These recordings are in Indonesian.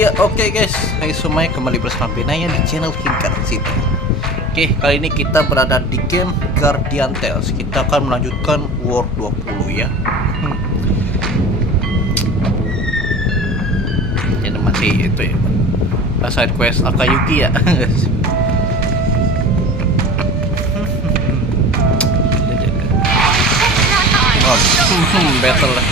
Ya oke guys, hai semuanya, kembali bersama Benaya di channel Hingkar City. Oke, kali ini kita berada di game Guardian Tales. Kita akan melanjutkan World 20 ya. Jadi masih itu ya, side quest Akayuki ya. Battle lah.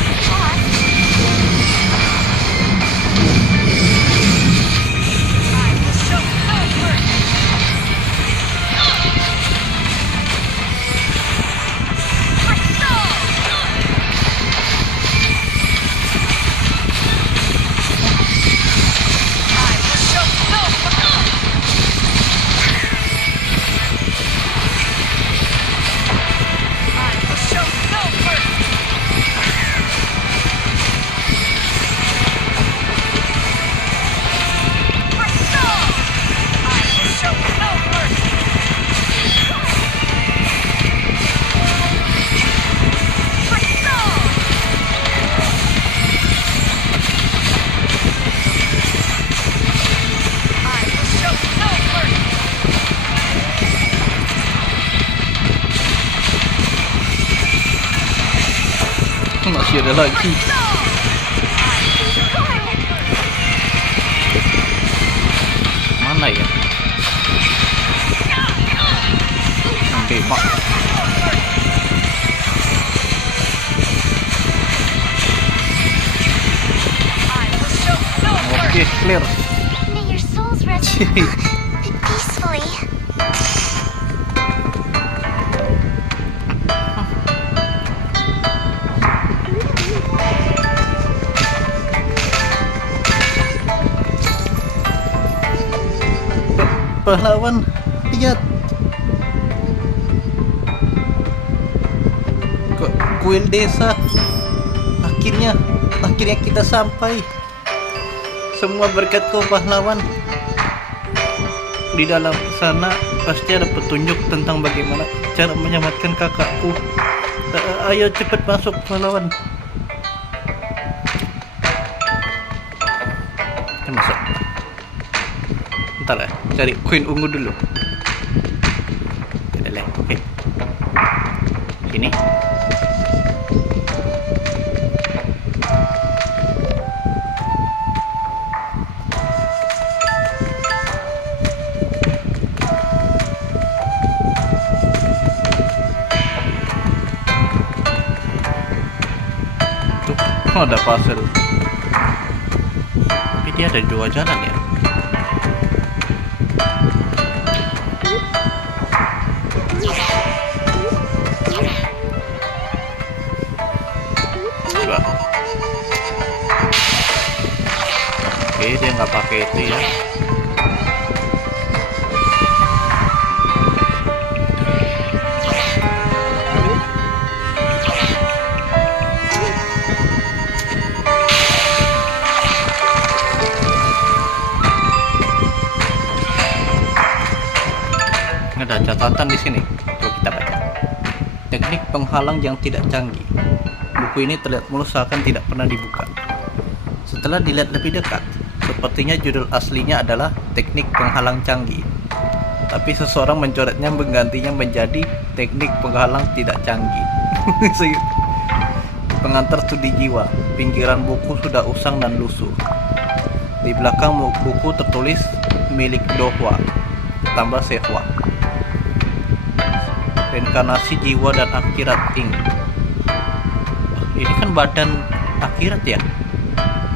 Masih ada lagi. Mana ya? Oke, Pak. Oke, clear. May your souls rest peacefully. Pahlawan, lihat. Kuil desa. Akhirnya kita sampai. Semua berkat kau pahlawan. Di dalam sana pasti ada petunjuk tentang bagaimana cara menyelamatkan kakakku. Ayo cepat masuk pahlawan. Kita masuk. Bentar ya, cari koin ungu dulu. Ada oke. Sini. Tuh, ada puzzle. Tapi dia ada dua jalan ya. Oke, dia nggak pakai itu ya. Ada catatan di sini. Coba kita baca. Teknik penghalang yang tidak canggih. Buku ini terlihat mulus seakan tidak pernah dibuka. Setelah dilihat lebih dekat, sepertinya judul aslinya adalah teknik penghalang canggih. Tapi seseorang mencoretnya menggantinya menjadi teknik penghalang tidak canggih. Pengantar studi jiwa. Pinggiran buku sudah usang dan lusuh. Di belakang buku tertulis milik Dohwa, tambah Sehwa. Reinkarnasi jiwa dan akhirat Inc. Ini kan badan akhirat ya.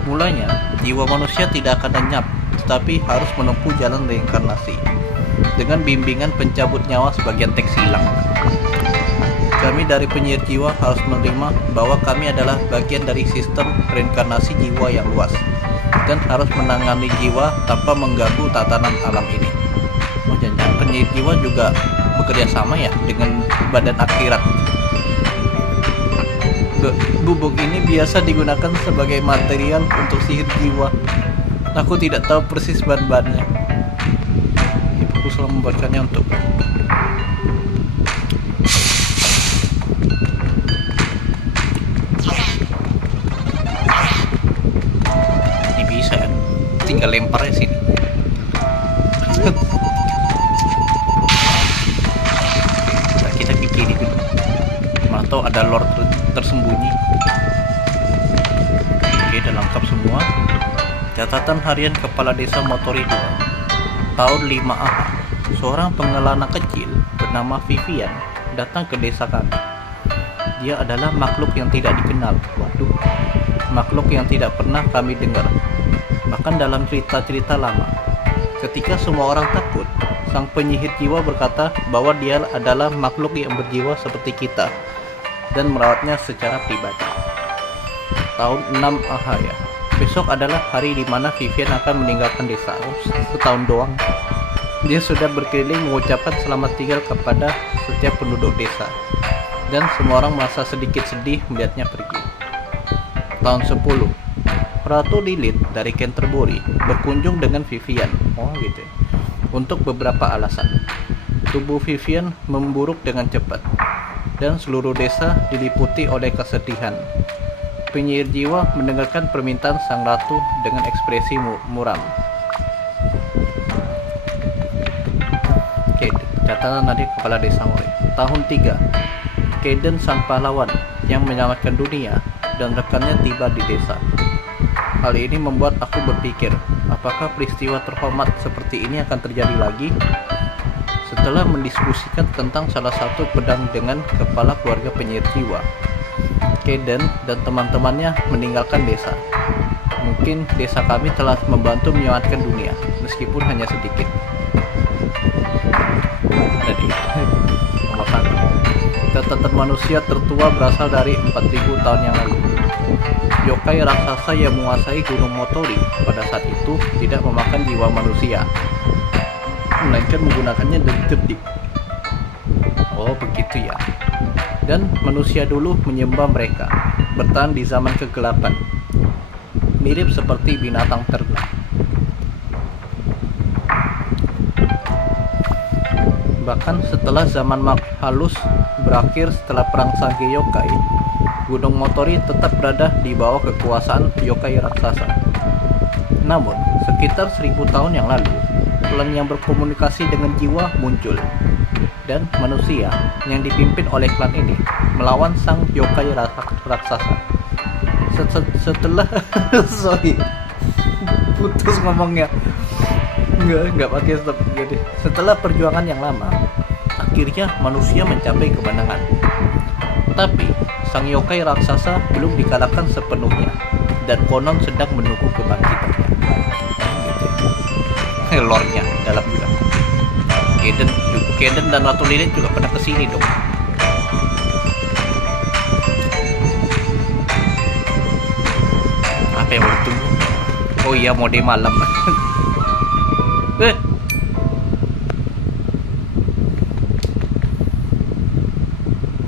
Mulanya, jiwa manusia tidak akan lenyap, tetapi harus menempuh jalan reinkarnasi dengan bimbingan pencabut nyawa sebagian teks hilang. Kami dari penyihir jiwa harus menerima bahwa kami adalah bagian dari sistem reinkarnasi jiwa yang luas dan harus menangani jiwa tanpa mengganggu tatanan alam ini. Oh, jangan penyihir jiwa juga bekerja sama ya dengan badan akhirat. Bubuk ini biasa digunakan sebagai material untuk sihir jiwa. Aku tidak tahu persis bahan-bahannya. Ibuku selalu membuatkannya untuk. tinggal lemparnya sini. Nah, kita ke kiri dulu, mana tahu ada lord tersembunyi. Oke, udah lengkap semua. Catatan harian Kepala Desa Motori 2 tahun 5AH. Seorang pengelana kecil bernama Vivian datang ke desa kami. Dia adalah makhluk yang tidak dikenal. Waduh, makhluk yang tidak pernah kami dengar. Bahkan dalam cerita-cerita lama, ketika semua orang takut, sang penyihir jiwa berkata bahwa dia adalah makhluk yang berjiwa seperti kita dan merawatnya secara pribadi. Tahun 6AH ya. Besok adalah hari di mana Vivian akan meninggalkan desa. Setahun doang. Dia sudah berkeliling mengucapkan selamat tinggal kepada setiap penduduk desa. Dan semua orang merasa sedikit sedih melihatnya pergi. Tahun 10. Ratu Lilith dari Canterbury berkunjung dengan Vivian. Oh gitu. Untuk beberapa alasan. Tubuh Vivian memburuk dengan cepat. Dan seluruh desa diliputi oleh kesedihan. Penyihir jiwa mendengarkan permintaan sang ratu dengan ekspresi muram. Oke, catatan tadi Kepala Desa Mori. Tahun 3. Kaden sang pahlawan yang menyelamatkan dunia dan rekannya tiba di desa. Hal ini membuat aku berpikir, apakah peristiwa terhormat seperti ini akan terjadi lagi? Setelah mendiskusikan tentang salah satu pedang dengan kepala keluarga penyihir jiwa, Kaden dan teman-temannya meninggalkan desa. Mungkin desa kami telah membantu menyelamatkan dunia, meskipun hanya sedikit. Ada di nomor 1. Catatan manusia tertua berasal dari 4000 tahun yang lalu. Yokai raksasa yang menguasai Gunung Motori pada saat itu tidak memakan jiwa manusia, melainkan menggunakannya dengan cerdik. Oh begitu ya. Dan manusia dulu menyembah mereka, bertahan di zaman kegelapan, mirip seperti binatang ternak. Bahkan setelah zaman halus berakhir setelah perang Sage Yokai, Gunung Motori tetap berada di bawah kekuasaan yokai raksasa. Namun, sekitar 1000 tahun yang lalu, klan yang berkomunikasi dengan jiwa muncul. Dan manusia yang dipimpin oleh klan ini melawan sang yokai raksasa. Setelah sorry putus ngomongnya, nggak pakai stop. Jadi setelah perjuangan yang lama, akhirnya manusia mencapai kemenangan. Tapi sang yokai raksasa belum dikalahkan sepenuhnya dan konon sedang menunggu kebangkitannya. Lordnya dalam juga. Kaden dan Ratu Lilith juga pada kesini dong. Apa yang mau ditunggu? Oh iya, mode malam.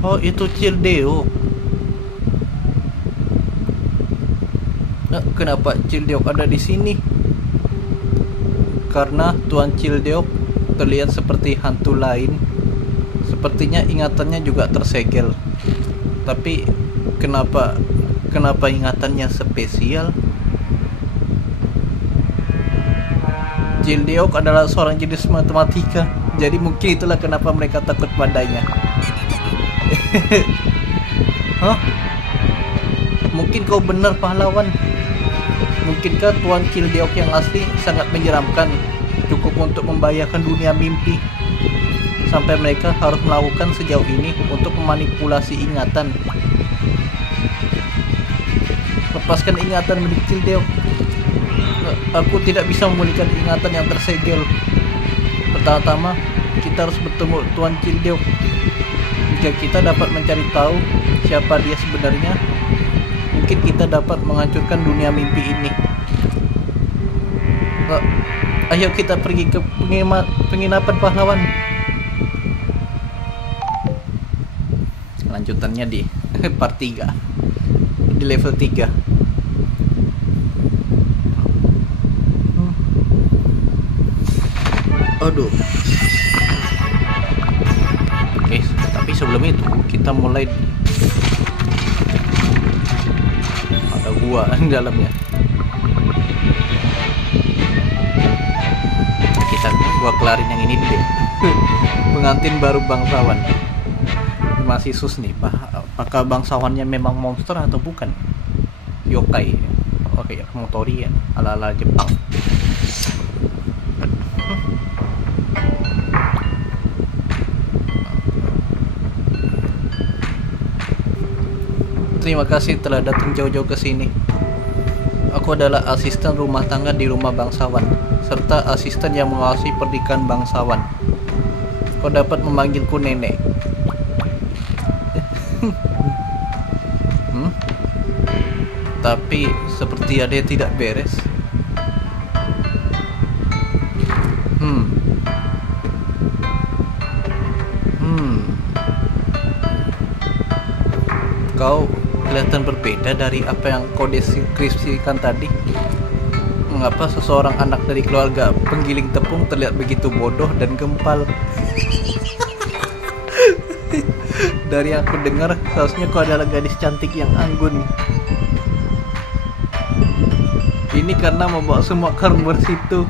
Oh itu Childeok. Nah, kenapa Childeok ada di sini? Karena Tuan Childeok terlihat seperti hantu lain. Sepertinya ingatannya juga tersegel. Tapi kenapa ingatannya spesial? Childeok adalah seorang jenis matematika, jadi mungkin itulah kenapa mereka takut padanya. Hah? Mungkin kau benar pahlawan. Mungkinkah Tuan Childeok yang asli sangat menyeramkan, cukup untuk membahayakan dunia mimpi, sampai mereka harus melakukan sejauh ini untuk memanipulasi ingatan. Lepaskan ingatan milik Childeok. Aku tidak bisa memulihkan ingatan yang tersegel. Pertama-tama kita harus bertemu Tuan Childeok. Jika kita dapat mencari tahu siapa dia sebenarnya, mungkin kita dapat menghancurkan dunia mimpi ini. Ayo kita pergi ke penginapan pahlawan. Lanjutannya di part 3, di level 3. Aduh. Oke, tapi sebelum itu kita mulai. Ada gua di dalamnya. Gua kelarin yang ini dulu. Pengantin baru bangsawan. Masih sus nih, apakah bangsawannya memang monster atau bukan? Yokai. Oke, motori ya, ala-ala Jepang. Terima kasih telah datang jauh-jauh ke sini. Aku adalah asisten rumah tangga di rumah bangsawan, serta asisten yang mengawasi pernikahan bangsawan. Kau dapat memanggilku nenek. Tapi seperti ada yang tidak beres. Kau kelihatan berbeda dari apa yang kau deskripsikan tadi. Mengapa seseorang anak dari keluarga penggiling tepung terlihat begitu bodoh dan gempal? Dari yang aku dengar, seharusnya kau adalah gadis cantik yang anggun. Ini karena membawa semua karma situ.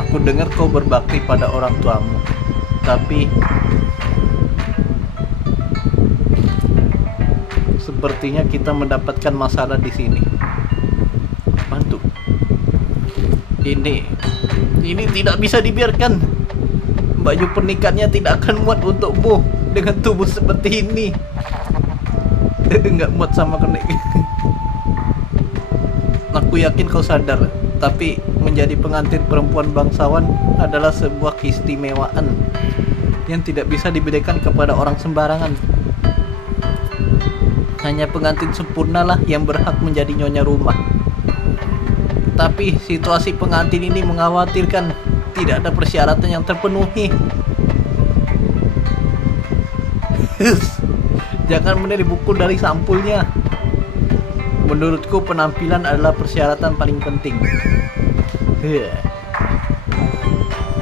Aku dengar kau berbakti pada orang tuamu, tapi sepertinya kita mendapatkan masalah di sini. Bantu. Ini tidak bisa dibiarkan. Baju pernikahannya tidak akan muat untukmu dengan tubuh seperti ini. Enggak muat sama kenek. Aku yakin kau sadar, tapi menjadi pengantin perempuan bangsawan adalah sebuah keistimewaan yang tidak bisa diberikan kepada orang sembarangan. Hanya pengantin sempurna lah yang berhak menjadi nyonya rumah. Tapi situasi pengantin ini mengkhawatirkan. Tidak ada persyaratan yang terpenuhi. Jangan meniru buku dari sampulnya. Menurutku penampilan adalah persyaratan paling penting.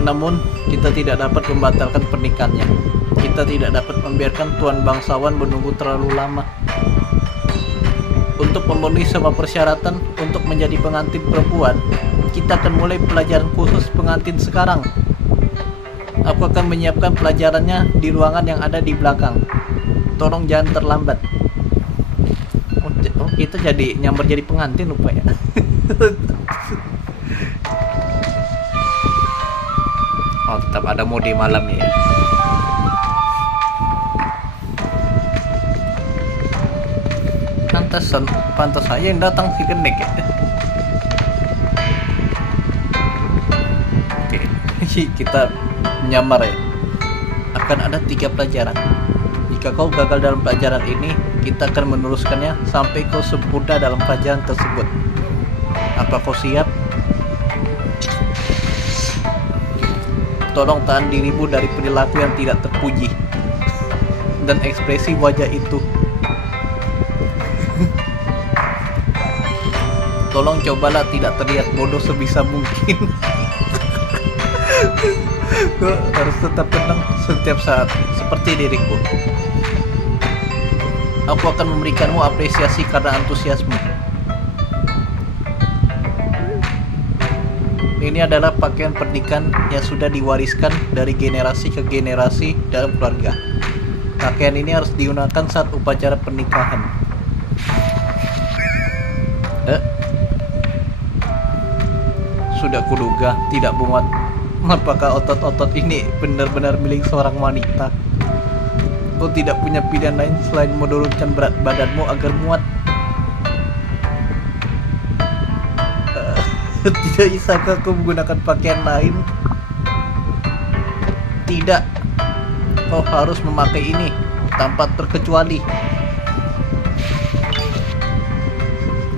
Namun kita tidak dapat membatalkan pernikahannya. Kita tidak dapat membiarkan tuan bangsawan menunggu terlalu lama. Untuk memenuhi semua persyaratan untuk menjadi pengantin perempuan, kita akan mulai pelajaran khusus pengantin sekarang. Aku akan menyiapkan pelajarannya di ruangan yang ada di belakang. Tolong jangan terlambat. Oh, kita jadi nyamber jadi pengantin rupanya. Oh, tetap ada mode malam ya. Pantas saya yang datang si Kenek ya. Oke, kita menyamar ya. Akan ada 3 pelajaran. Jika kau gagal dalam pelajaran ini, kita akan meneruskannya sampai kau sempurna dalam pelajaran tersebut. Apa kau siap? Tolong tahan dirimu dari perilaku yang tidak terpuji dan ekspresi wajah itu. Tolong cobalah tidak terlihat bodoh sebisa mungkin. Kau harus tetap tenang setiap saat, seperti diriku. Aku akan memberikanmu apresiasi karena antusiasmu. Ini adalah pakaian pernikahan yang sudah diwariskan dari generasi ke generasi dalam keluarga. Pakaian ini harus digunakan saat upacara pernikahan. Sudah kuduga tidak muat. Apakah otot-otot ini benar-benar milik seorang wanita? Kau tidak punya pilihan lain selain menurunkan berat badanmu agar muat. Tidak bisakah kau menggunakan pakaian lain? Tidak. Kau harus memakai ini tanpa terkecuali.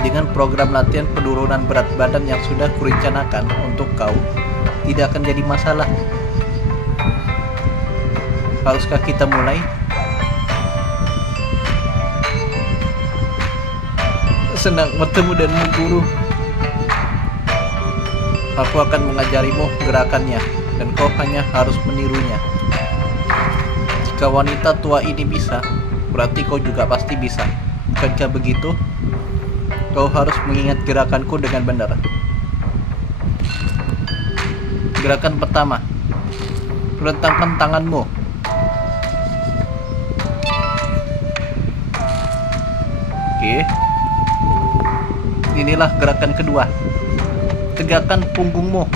Dengan program latihan penurunan berat badan yang sudah kurencanakan untuk kau, tidak akan jadi masalah. Haruskah kita mulai? Senang bertemu denganmu, guru. Aku akan mengajarimu gerakannya, dan kau hanya harus menirunya. Jika wanita tua ini bisa, berarti kau juga pasti bisa. Bukankah begitu? Kau harus mengingat gerakanku dengan benar. Gerakan pertama, rentangkan tanganmu. Oke. Inilah gerakan kedua. Tegakkan punggungmu.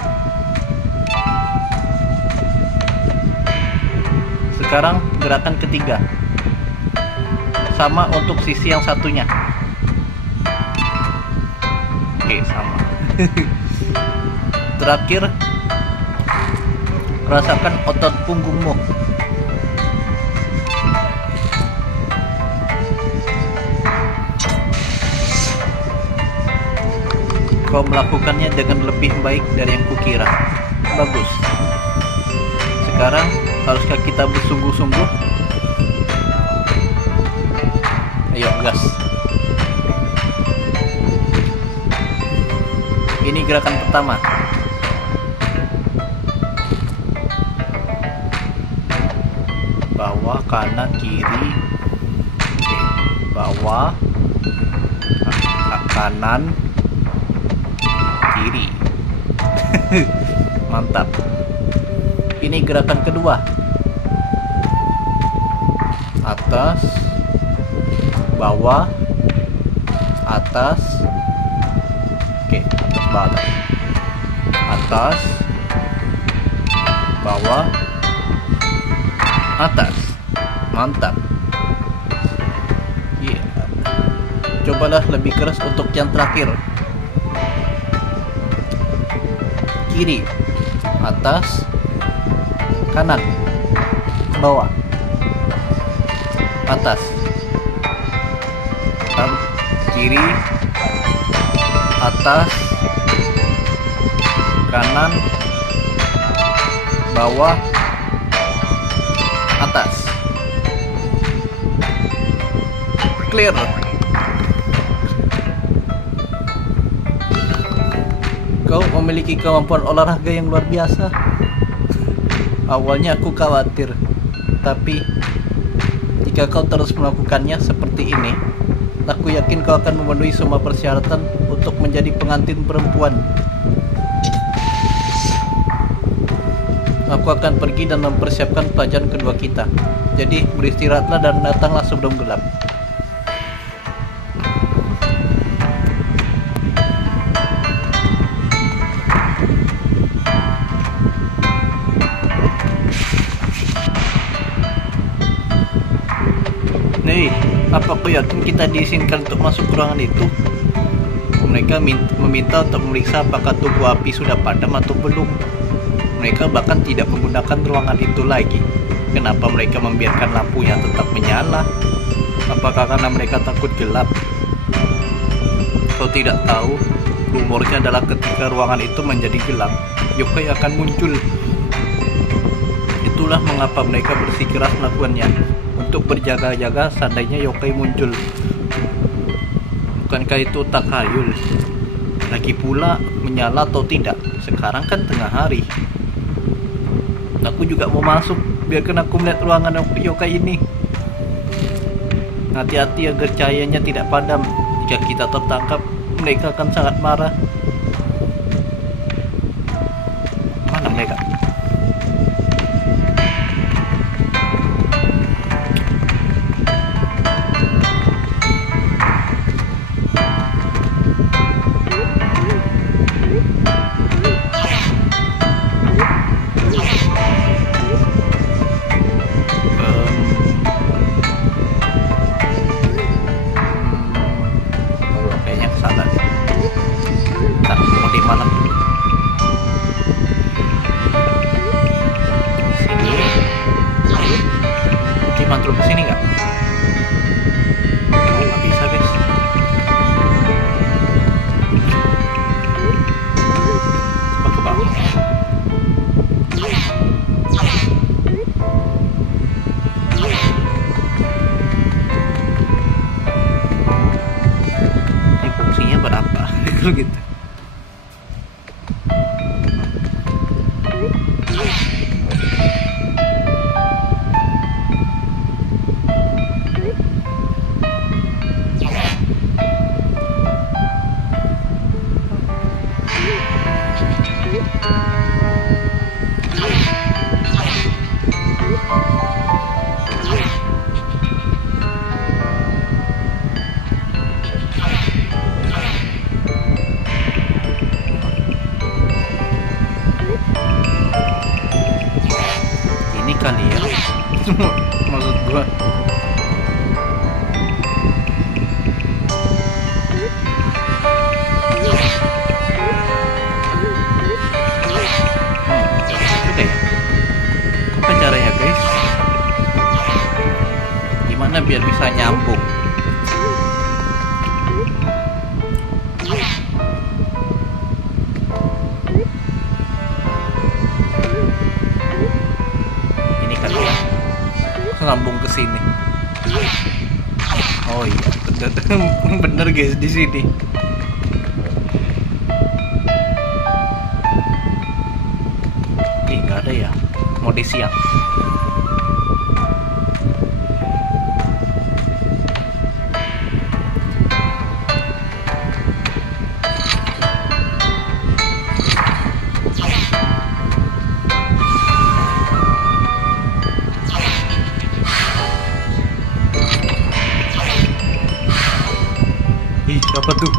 Sekarang gerakan ketiga. Sama untuk sisi yang satunya. Oke, sama. Terakhir, rasakan otot punggungmu. Kau melakukannya dengan lebih baik dari yang kukira. Bagus. Sekarang, haruskah kita bersungguh-sungguh? Ayo, gas. Ini gerakan pertama. Bawah, kanan, kiri. Oke. Bawah, kanan, kiri. Mantap. Ini gerakan kedua. Atas, bawah, atas. Oke, atas, bawah, atas, bawah, atas. Mantap. Iya. Cobalah lebih keras untuk yang terakhir. Kiri, atas, kanan, bawah, atas. Kiri, atas, kanan, bawah, atas. Clear. Kau memiliki kemampuan olahraga yang luar biasa. Awalnya aku khawatir, tapi jika kau terus melakukannya seperti ini, aku yakin kau akan memenuhi semua persyaratan untuk menjadi pengantin perempuan. Aku akan pergi dan mempersiapkan pelajaran kedua kita. Jadi beristirahatlah dan datanglah sebelum gelap. Nih, apa kau yakin kita diizinkan untuk masuk ke ruangan itu? Mereka meminta untuk memeriksa apakah tubuh api sudah padam atau belum. Mereka bahkan tidak menggunakan ruangan itu lagi. Kenapa mereka membiarkan lampunya tetap menyala? Apakah karena mereka takut gelap? Kau tidak tahu, rumornya adalah ketika ruangan itu menjadi gelap, yokai akan muncul. Itulah mengapa mereka bersikeras melakukannya, untuk berjaga-jaga seandainya yokai muncul. Bukankah itu takhayul? Lagi pula, menyala atau tidak, sekarang kan tengah hari. Aku juga mau masuk, biarkan aku melihat ruangan yokai ini. Hati-hati agar cahayanya tidak padam. Jika kita tertangkap, mereka akan sangat marah. Mana mereka? Mantul ke sini nggak? Oh, nggak bisa guys. Coba ke bawah. Ini fungsinya berapa? Kalau gitu. gua. Oke ya. Apa caranya guys? Gimana biar bisa nyambung? Ini kan ya, ngambung ke sini. Oh iya, bener, bener guys di sini. Ih, nggak ada ya, mode siang. Ih, apa tuh?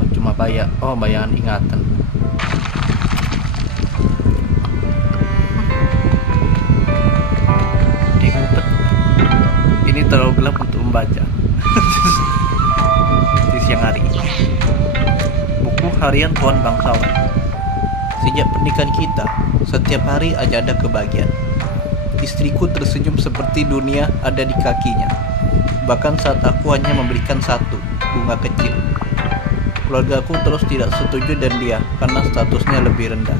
Oh, cuma bayangan ingatan. Ini terlalu gelap untuk membaca di siang hari. Buku harian Tuan Bangsawan. Sejak pernikahan kita, setiap hari aja ada kebahagiaan. Istriku tersenyum seperti dunia ada di kakinya. Bahkan saat aku hanya memberikan satu bunga kecil. Keluargaku terus tidak setuju dan dia karena statusnya lebih rendah.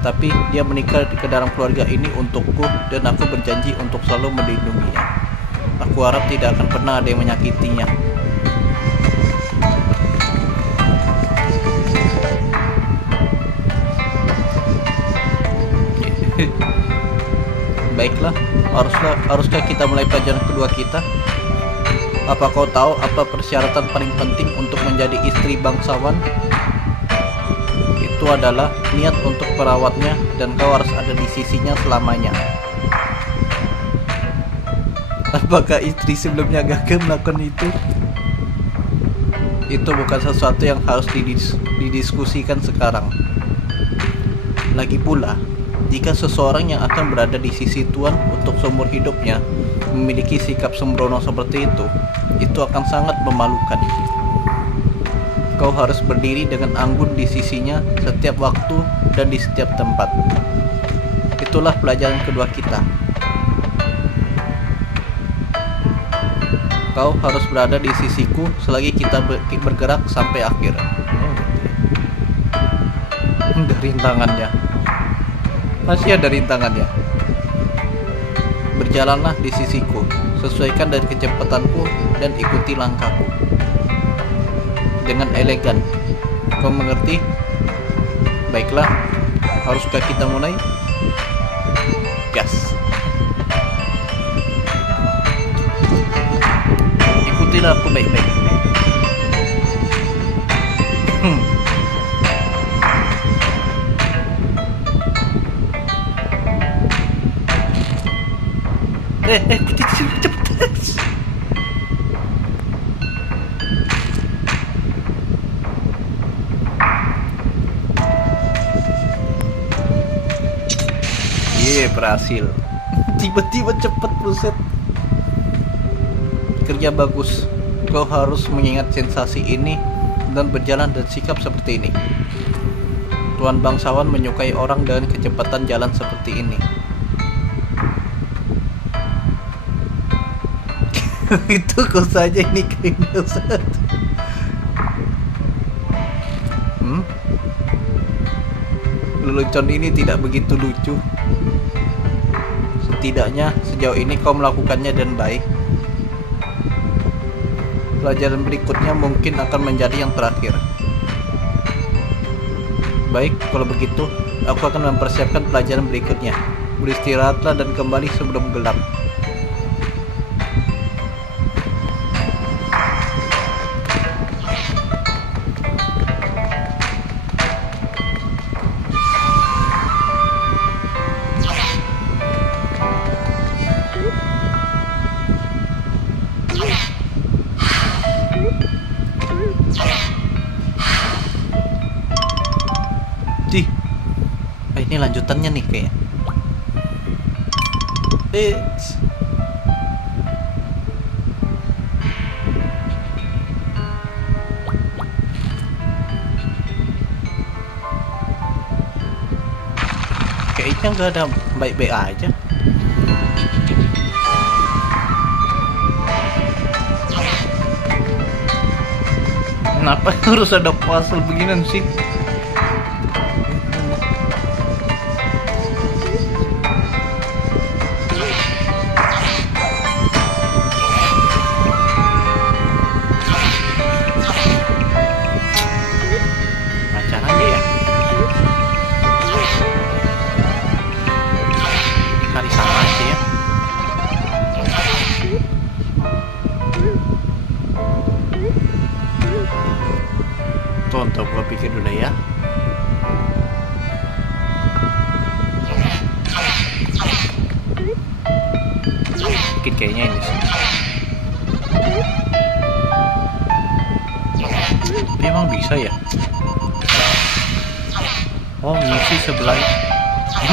Tapi dia menikah ke dalam keluarga ini untukku dan aku berjanji untuk selalu melindunginya. Aku harap tidak akan pernah ada yang menyakitinya. Baiklah, haruskah kita mulai pelajaran kedua kita? Apa kau tahu apa persyaratan paling penting untuk menjadi istri bangsawan? Itu adalah niat untuk merawatnya dan kau harus ada di sisinya selamanya. Apakah istri sebelumnya gagal melakukan itu? Itu bukan sesuatu yang harus didiskusikan sekarang. Lagi pula, jika seseorang yang akan berada di sisi Tuan untuk seumur hidupnya memiliki sikap sembrono seperti itu akan sangat memalukan. Kau harus berdiri dengan anggun di sisinya setiap waktu dan di setiap tempat. Itulah pelajaran kedua kita. Kau harus berada di sisiku selagi kita bergerak sampai akhir. Ada rintangannya. Masih ada rintangannya. Berjalanlah di sisiku, sesuaikan dari kecepatanku dan ikuti langkahku dengan elegan. Kau mengerti? Baiklah, haruskah kita mulai? Gas. Ikutilah aku baik-baik. Cepet. Berhasil. Tiba-tiba cepet, buset. Kerja bagus. Kau harus mengingat sensasi ini dan berjalan dan sikap seperti ini. Tuan bangsawan menyukai orang dengan kecepatan jalan seperti ini. Itu kau saja ini keindah satu. Lelucon ini tidak begitu lucu. Setidaknya sejauh ini kau melakukannya dan baik. Pelajaran berikutnya mungkin akan menjadi yang terakhir. Baik, kalau begitu aku akan mempersiapkan pelajaran berikutnya. Beristirahatlah dan kembali sebelum gelap. lanjutannya nih kayaknya. Eh, kayaknya nggak ada baik-baik aja. Kenapa harus ada puzzle beginian sih? Macam aja ya. Kali sama aja ya. Tonton gua pikir dulu ya. Mungkin kayaknya ini sih. Ini emang bisa ya? Oh, ngisi sebelah.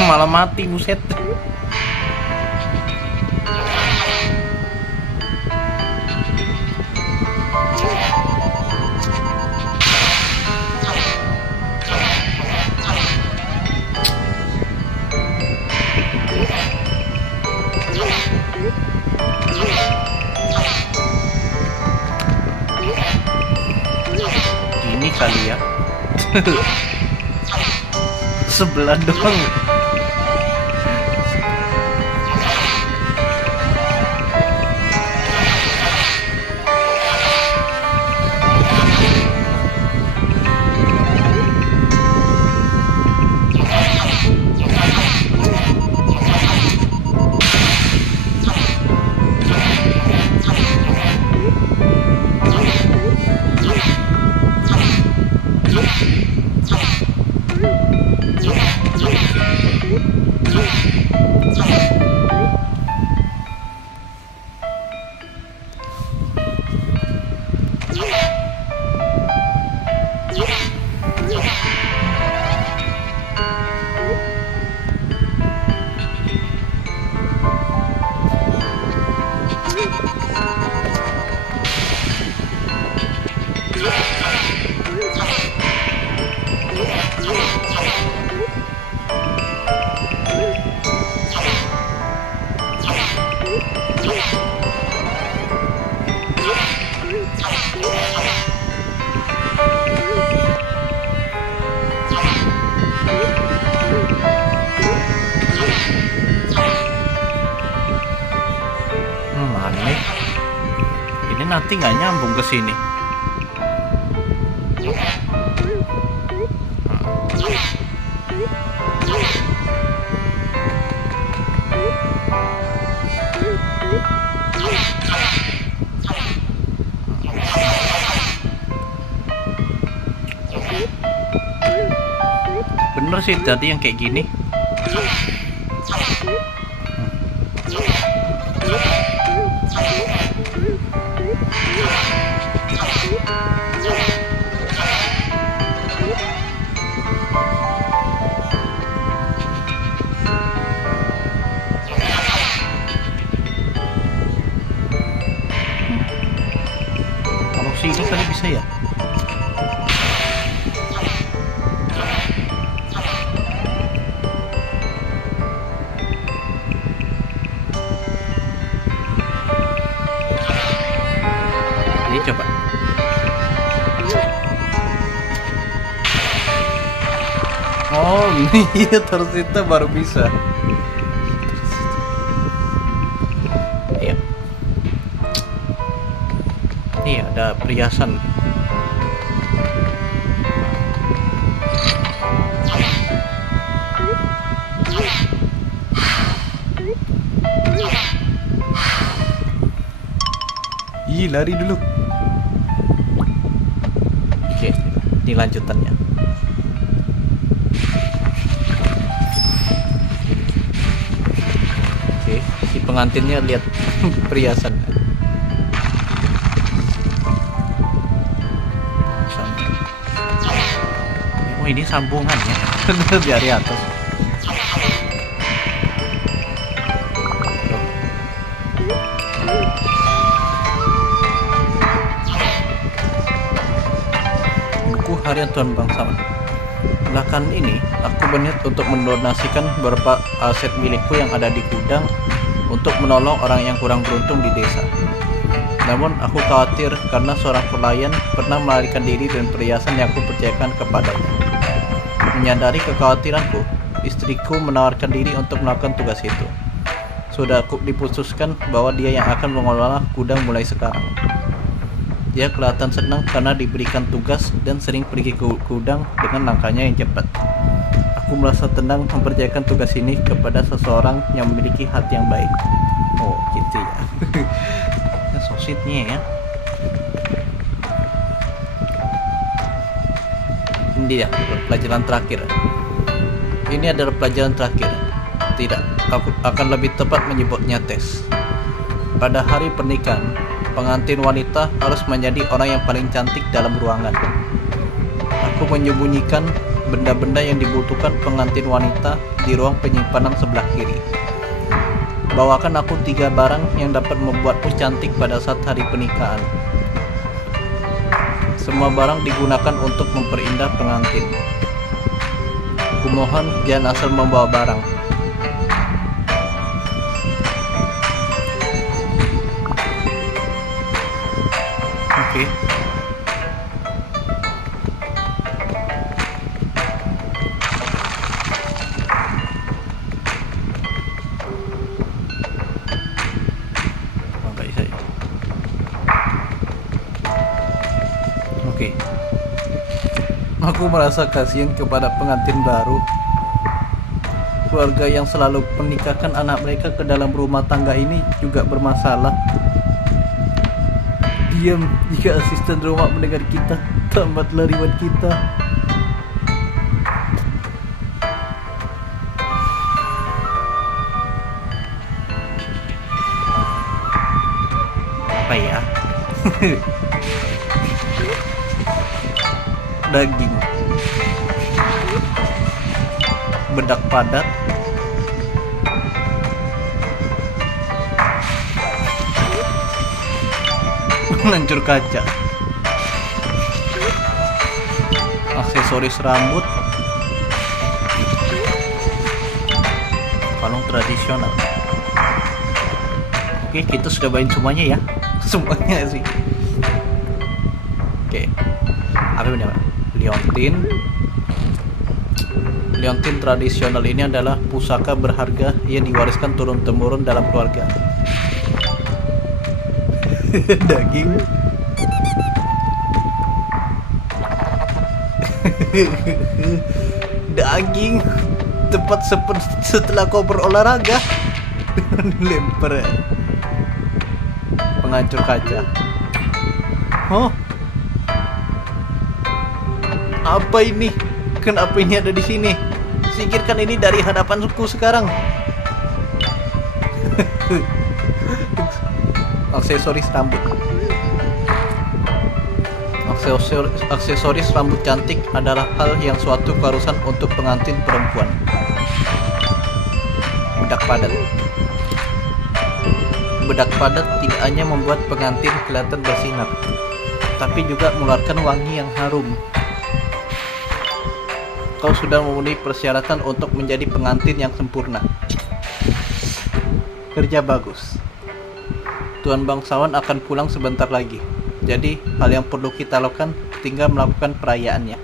Malah mati, buset. Ini kali ya. Sebelah doang. Aneh. Ini nanti nggak nyambung ke sini. Bener sih tadi yang kayak gini. Kalau sini kali bisa ya. Ini coba. Oh, iya terus baru bisa. Iya. Iya, ada perhiasan. Ih, lari dulu. Oke, ini lanjutannya. Oke, si pengantinnya lihat perhiasan. Oh, ini sambungannya dari atas. harian Tuan Bangsawan. Belakangan ini, aku berniat untuk mendonasikan beberapa aset milikku yang ada di gudang untuk menolong orang yang kurang beruntung di desa. Namun, aku khawatir karena seorang pelayan pernah melarikan diri dan perhiasan yang aku percayakan kepadanya. Menyadari kekhawatiranku, istriku menawarkan diri untuk melakukan tugas itu. Sudah aku diputuskan bahwa dia yang akan mengelola gudang mulai sekarang. Dia kelihatan senang karena diberikan tugas dan sering pergi ke gudang dengan langkahnya yang cepat. Aku merasa tenang mempercayakan tugas ini kepada seseorang yang memiliki hati yang baik. Oh, gitu ya. So sweetnya ya. Ini dia pelajaran terakhir. Ini adalah pelajaran terakhir. Tidak, aku akan lebih tepat menyebutnya tes. Pada hari pernikahan, pengantin wanita harus menjadi orang yang paling cantik dalam ruangan. Aku menyembunyikan benda-benda yang dibutuhkan pengantin wanita di ruang penyimpanan sebelah kiri. Bawakan aku 3 barang yang dapat membuatmu cantik pada saat hari pernikahan. Semua barang digunakan untuk memperindah pengantin. Kumohon jangan asal membawa barang. Oke. Oke. Aku merasa kasihan kepada pengantin baru. Keluarga yang selalu menikahkan anak mereka ke dalam rumah tangga ini juga bermasalah. Diam jika asisten rumah mendengar kita, tamatlah riwayat kita. Apa ya? Daging, bedak padat, lancur kaca, aksesoris rambut, kalung tradisional. Oke, kita sudah bawain semuanya ya. Semuanya sih. Oke, apa ini? Liontin tradisional ini adalah pusaka berharga yang diwariskan turun-temurun dalam keluarga. Daging, daging tepat setelah kau berolahraga. Lempar penghancur kaca. Oh, apa ini? Kenapa ini ada di sini? Singkirkan ini dari hadapanku sekarang. Aksesoris rambut. Aksesoris rambut cantik adalah hal yang suatu keharusan untuk pengantin perempuan. Bedak padat. Bedak padat tidak hanya membuat pengantin kelihatan bersinar, tapi juga mengeluarkan wangi yang harum. Kau sudah memenuhi persyaratan untuk menjadi pengantin yang sempurna. Kerja bagus. Tuan Bangsawan akan pulang sebentar lagi. Jadi, hal yang perlu kita lakukan tinggal melakukan perayaannya.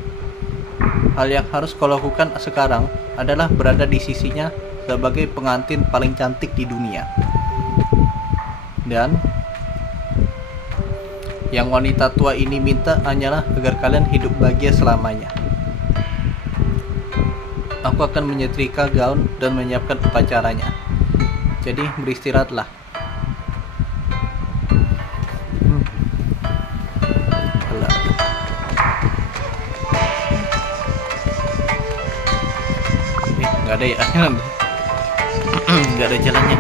Hal yang harus kau lakukan sekarang adalah berada di sisinya sebagai pengantin paling cantik di dunia. Dan yang wanita tua ini minta hanyalah agar kalian hidup bahagia selamanya. Aku akan menyetrika gaun dan menyiapkan upacaranya. Jadi beristirahatlah. Nggak ada ya? Nggak ada jalannya.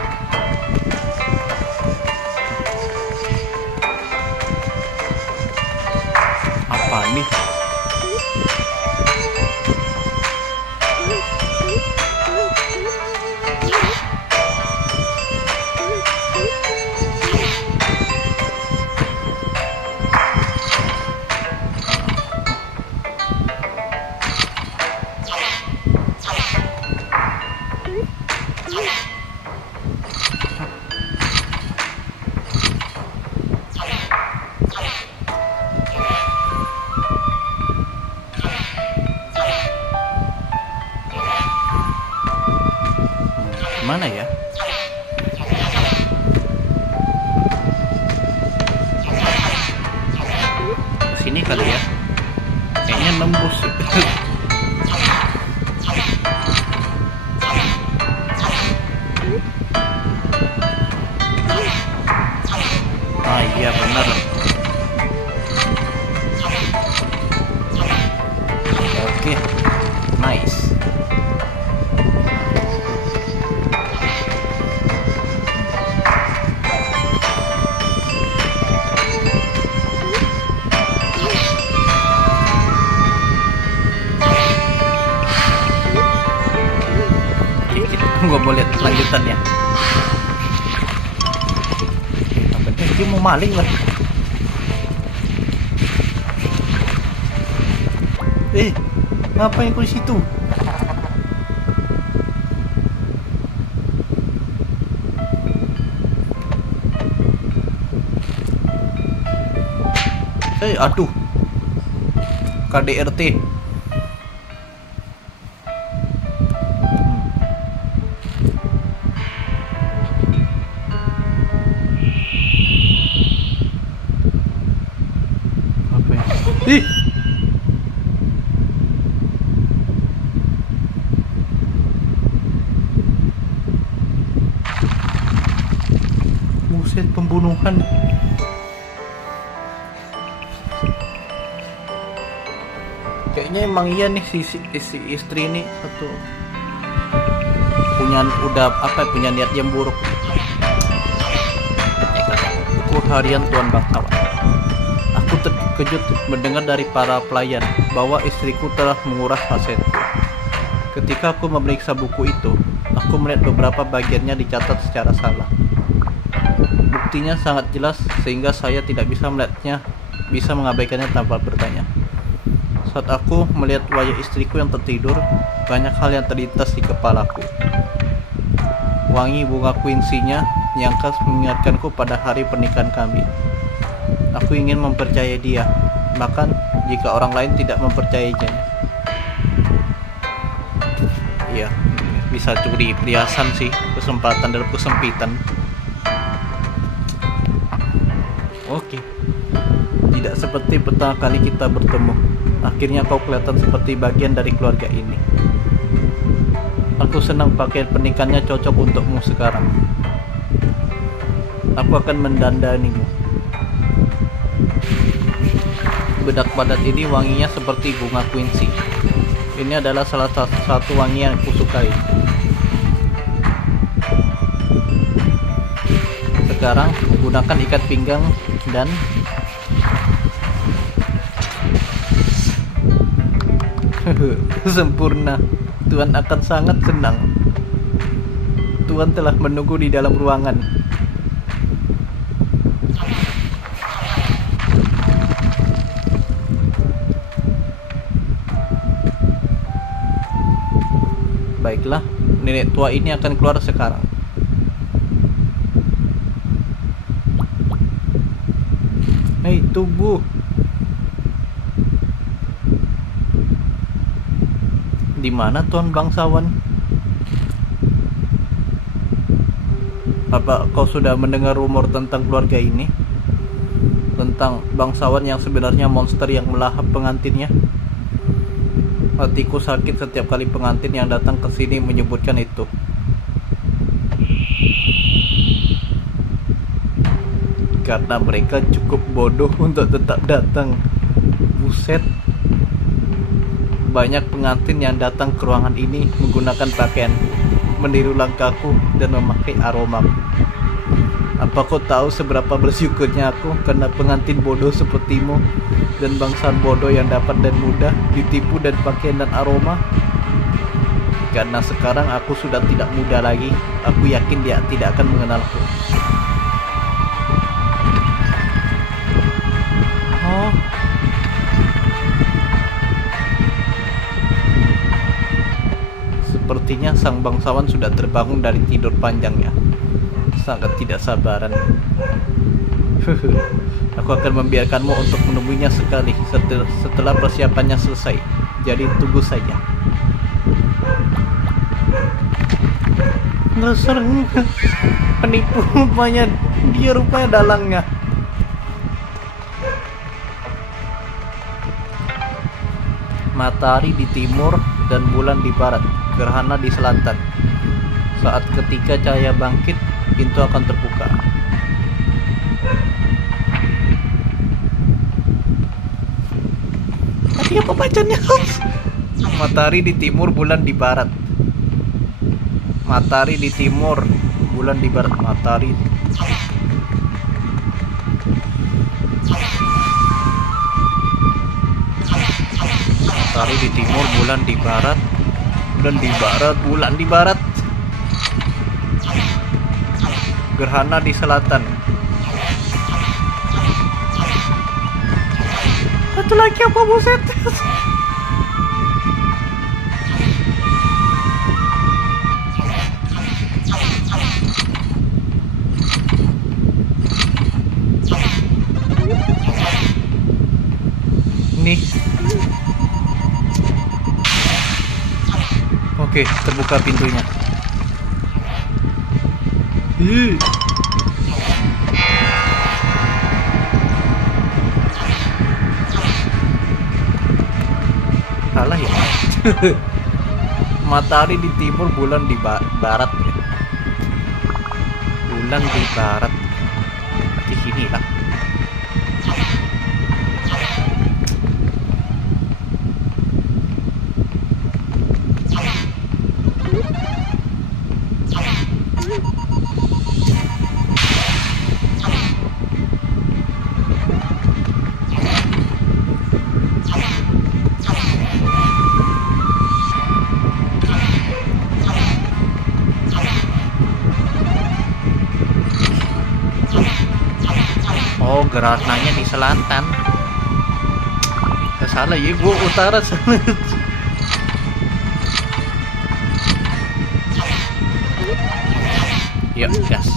Apa nih? Mana ya? Kesini kali ya? Kayaknya nembus. Ah iya benar. Oke, nice. Gua mau lihat lanjutannya. Dia mau maling lah. Ngapain kau di situ? Aduh. KDRT. Ih. Buset, pembunuhan. Kayaknya emang iya nih si istri ini satu punya niat yang buruk. Buku harian Tuan Bangsawan. Aku terkejut mendengar dari para pelayan bahwa istriku telah menguras asetku. Ketika aku memeriksa buku itu, aku melihat beberapa bagiannya dicatat secara salah. Buktinya sangat jelas sehingga saya tidak bisa mengabaikannya tanpa bertanya. Saat aku melihat wajah istriku yang tertidur, banyak hal yang terlintas di kepalaku. Wangi bunga quincy-nya yang khas mengingatkanku pada hari pernikahan kami. Aku ingin mempercayai dia, bahkan jika orang lain tidak mempercayainya. Iya, bisa curi perhiasan sih, kesempatan dalam kesempitan. Oke, tidak seperti pertama kali kita bertemu. Akhirnya kau kelihatan seperti bagian dari keluarga ini. Aku senang pakaian pernikahannya cocok untukmu sekarang. Aku akan mendandanimu. Bedak padat ini wanginya seperti bunga quincy. Ini adalah salah satu wangi yang aku sukai. Sekarang gunakan ikat pinggang dan sempurna. Tuan akan sangat senang. Tuan telah menunggu di dalam ruangan. Baiklah, nenek tua ini akan keluar sekarang. Hei, tunggu. Di mana Tuan Bangsawan? Apa kau sudah mendengar rumor tentang keluarga ini? Tentang bangsawan yang sebenarnya monster yang melahap pengantinnya? Hatiku sakit setiap kali pengantin yang datang ke sini menyebutkan itu. Karena mereka cukup bodoh untuk tetap datang. Buset. Banyak pengantin yang datang ke ruangan ini menggunakan pakaian, meniru langkahku dan memakai aroma. Apa kau tahu seberapa bersyukurnya aku karena pengantin bodoh sepertimu dan bangsaan bodoh yang dapat dan mudah ditipu dan pakaian dan aroma? Karena sekarang aku sudah tidak muda lagi, aku yakin dia tidak akan mengenalku. Oh. Sepertinya sang bangsawan sudah terbangun dari tidur panjangnya. Sangat tidak sabaran. Aku akan membiarkanmu untuk menemuinya sekali setelah persiapannya selesai. Jadi tunggu saja. Dasar penipu rupanya. Dia rupanya dalangnya. Matahari di timur dan bulan di barat, gerhana di selatan. Saat ketika cahaya bangkit, pintu akan terbuka. Tadi apa bacanya? Matahari di timur, bulan di barat. Matahari di timur, bulan di barat. Matahari di timur, bulan di barat. Bulan di barat, bulan di barat. Gerhana di selatan. Satu lagi apa, buset? Nih. Oke, terbuka pintunya. Salah ya. Matahari di timur, bulan di barat ya. Bulan di barat. Berarti sini lah. Oh, gerhananya di selatan. Salah ya, gua utara sana. Ya, gas.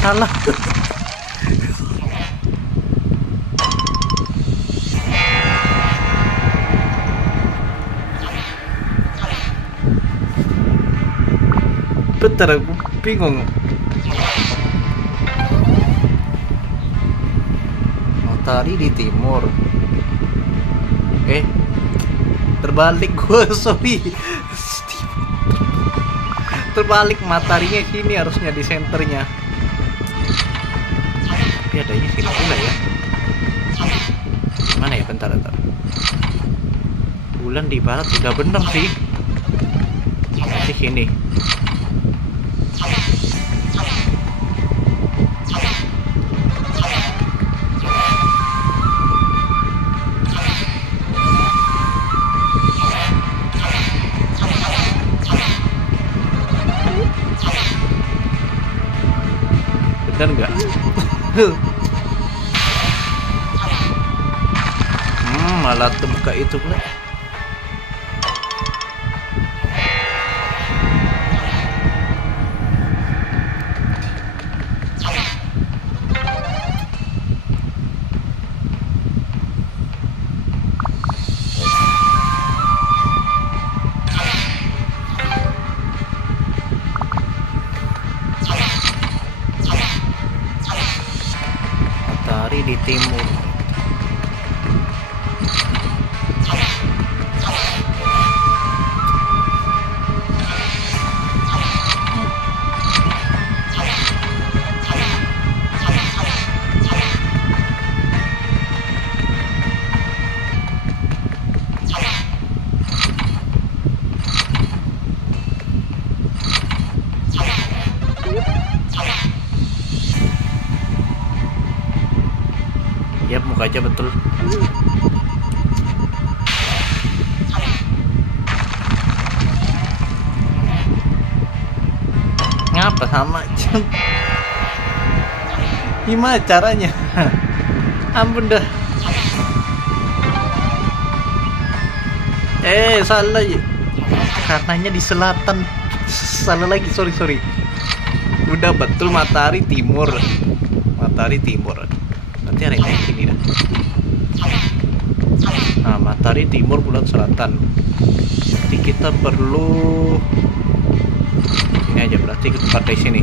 Salah. Bentar, aku bingung. Matahari di timur. Terbalik gue, sorry. Terbalik, mataharinya sini harusnya di senternya. Tapi adanya sini pula ya. Mana ya, bentar. Bulan di barat udah bener sih. Di sini. Bener nggak? Malah terbuka itu pula. Matahari di timur. Ya, muka aja betul. Ngapa sama aja? Gimana caranya? Ampun dah. Salah ya. Karenanya di selatan. Salah lagi, sorry. Udah betul, matahari timur. Matahari timur. Nanti ada yang sini dah. Nah, matahari timur, bulan selatan. Jadi kita perlu ini aja, berarti kita pakai sini.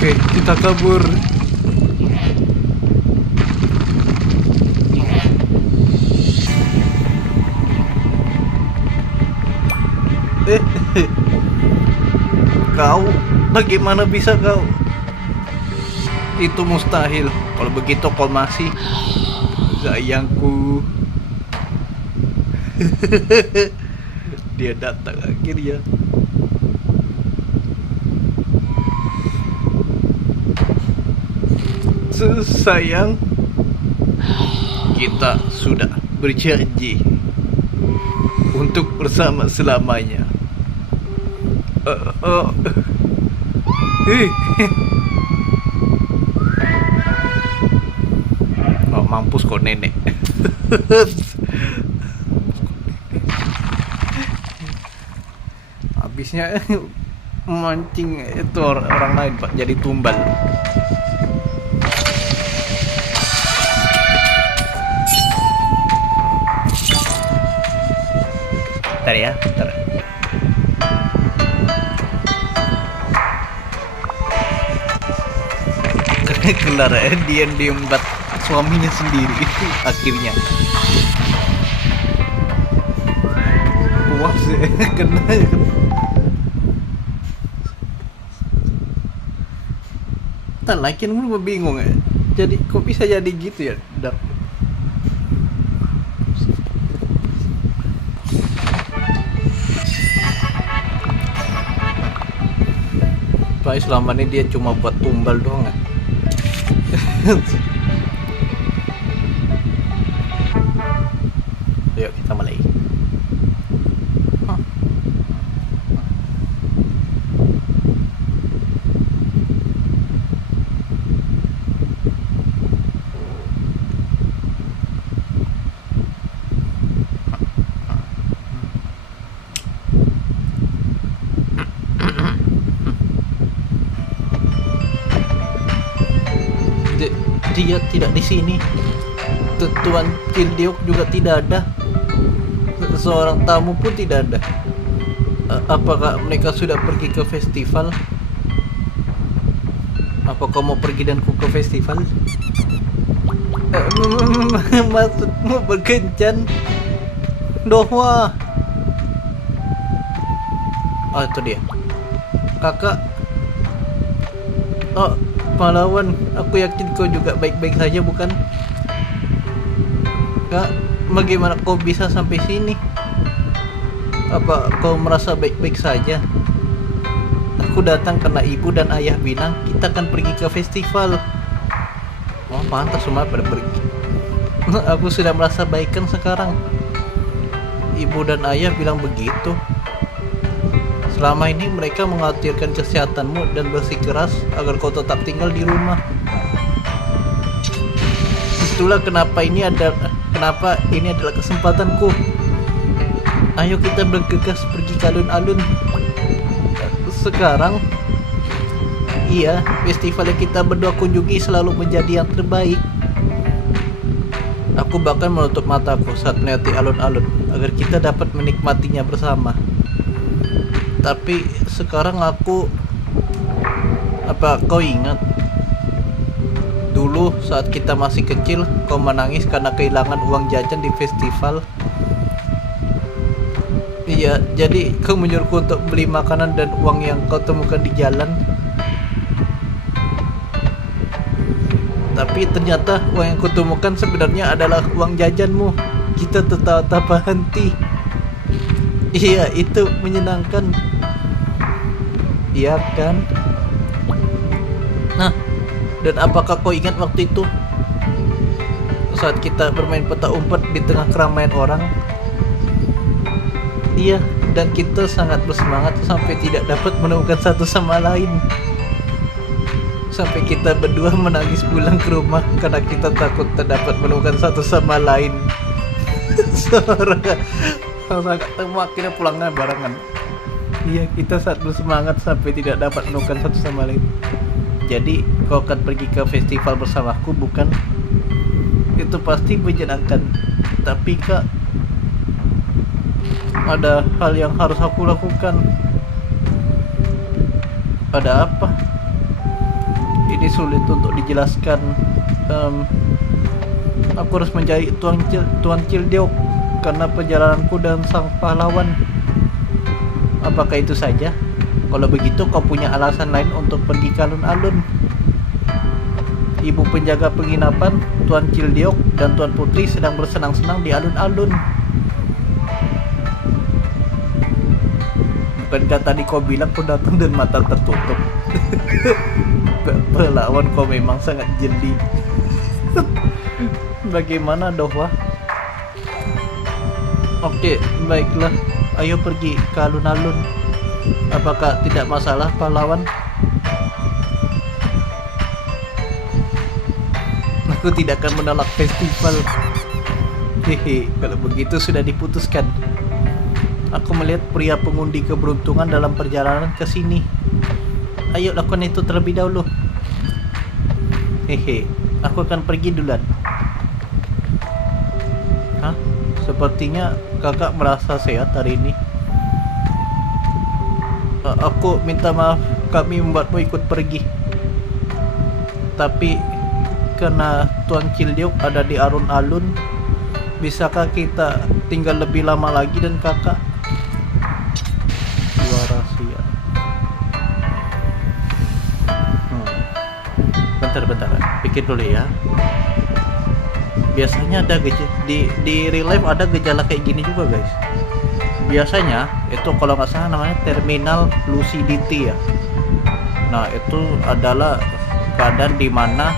Oke, kita kabur. Kau, bagaimana bisa kau? Itu mustahil. Kalau begitu kau masih sayangku. Dia datang akhirnya. Sayang, kita sudah berjanji untuk bersama selamanya. Oh, mampus kok nenek. Habisnya mancing itu orang lain, Pak, jadi tumbal. Bentar ya, bentar. Kelar dia diembat suaminya sendiri akhirnya. Puas kena ya kan. Tak lakin gue bingung ya. Jadi kok bisa jadi gitu ya? Pak, selama ini dia cuma buat tumbal doang ya. Ayo kita mulai. Dia tidak di sini. Tuan Cildiuk juga tidak ada. Seorang tamu pun tidak ada. Apakah mereka sudah pergi ke festival? Apakah mau pergi denku ke festival? Maksudmu berkencan? Dohwa. Oh, itu dia. Kakak. Oh, pahlawan, aku yakin kau juga baik-baik saja, bukan? Kak, bagaimana kau bisa sampai sini? Apa kau merasa baik-baik saja? Aku datang karena ibu dan ayah bilang kita akan pergi ke festival. Oh, pantas semua pada pergi. Aku sudah merasa baikkan sekarang. Ibu dan ayah bilang begitu. Selama ini mereka mengkhawatirkan kesehatanmu dan bersikeras agar kau tetap tinggal di rumah. Itulah kenapa ini adalah kesempatanku. Ayo kita bergegas pergi ke alun-alun. Sekarang, iya, festival yang kita berdua kunjungi selalu menjadi yang terbaik. Aku bahkan menutup mataku saat melewati alun-alun agar kita dapat menikmatinya bersama. Tapi sekarang apa kau ingat? Dulu saat kita masih kecil, kau menangis karena kehilangan uang jajan di festival. Iya, jadi kau menyuruhku untuk beli makanan dan uang yang kau temukan di jalan. Tapi ternyata uang yang kau temukan sebenarnya adalah uang jajanmu. Kita tertawa-tawa henti. Iya, itu menyenangkan. Iya kan? Nah, dan apakah kau ingat waktu itu saat kita bermain petak umpet di tengah keramaian orang? Iya, dan kita sangat bersemangat sampai tidak dapat menemukan satu sama lain. Sampai kita berdua menangis pulang ke rumah karena kita takut tak dapat menemukan satu sama lain. Sangat ketemu akhirnya pulangnya barengan. Iya, kita sangat bersemangat sampai tidak dapat menemukan satu sama lain. Jadi kau akan pergi ke festival bersamaku, bukan? Itu pasti menyenangkan. Tapi Kak, ada hal yang harus aku lakukan. Ada apa? Ini sulit untuk dijelaskan. Aku harus mencari Tuan Cildeok karena perjalananku dan sang pahlawan. Apakah itu saja? Kalau begitu kau punya alasan lain untuk pergi ke alun-alun. Ibu penjaga penginapan, Tuan Cildeok dan Tuan Putri sedang bersenang-senang di alun-alun. Bukankah tadi kau bilang kau datang dan mata tertutup? Pelawan kau memang sangat jeli. Bagaimana Dohwa? Oke, baiklah. Ayo pergi ke alun-alun. Apakah tidak masalah, pahlawan? Aku tidak akan menolak festival. Hehe, kalau begitu sudah diputuskan. Aku melihat pria pengundi keberuntungan dalam perjalanan ke sini. Ayo lakukan itu terlebih dahulu. Hehe, aku akan pergi duluan. Hah? Sepertinya kakak merasa sehat hari ini. Aku minta maaf kami membuatmu ikut pergi. Tapi karena Tuan Cildeok ada di alun-alun, bisakah kita tinggal lebih lama lagi dan kakak? Suara rahasia. Bentar, pikir dulu ya. Biasanya ada di real life ada gejala kayak gini juga guys. Biasanya itu kalau nggak salah namanya terminal lucidity ya. Nah itu adalah keadaan dimana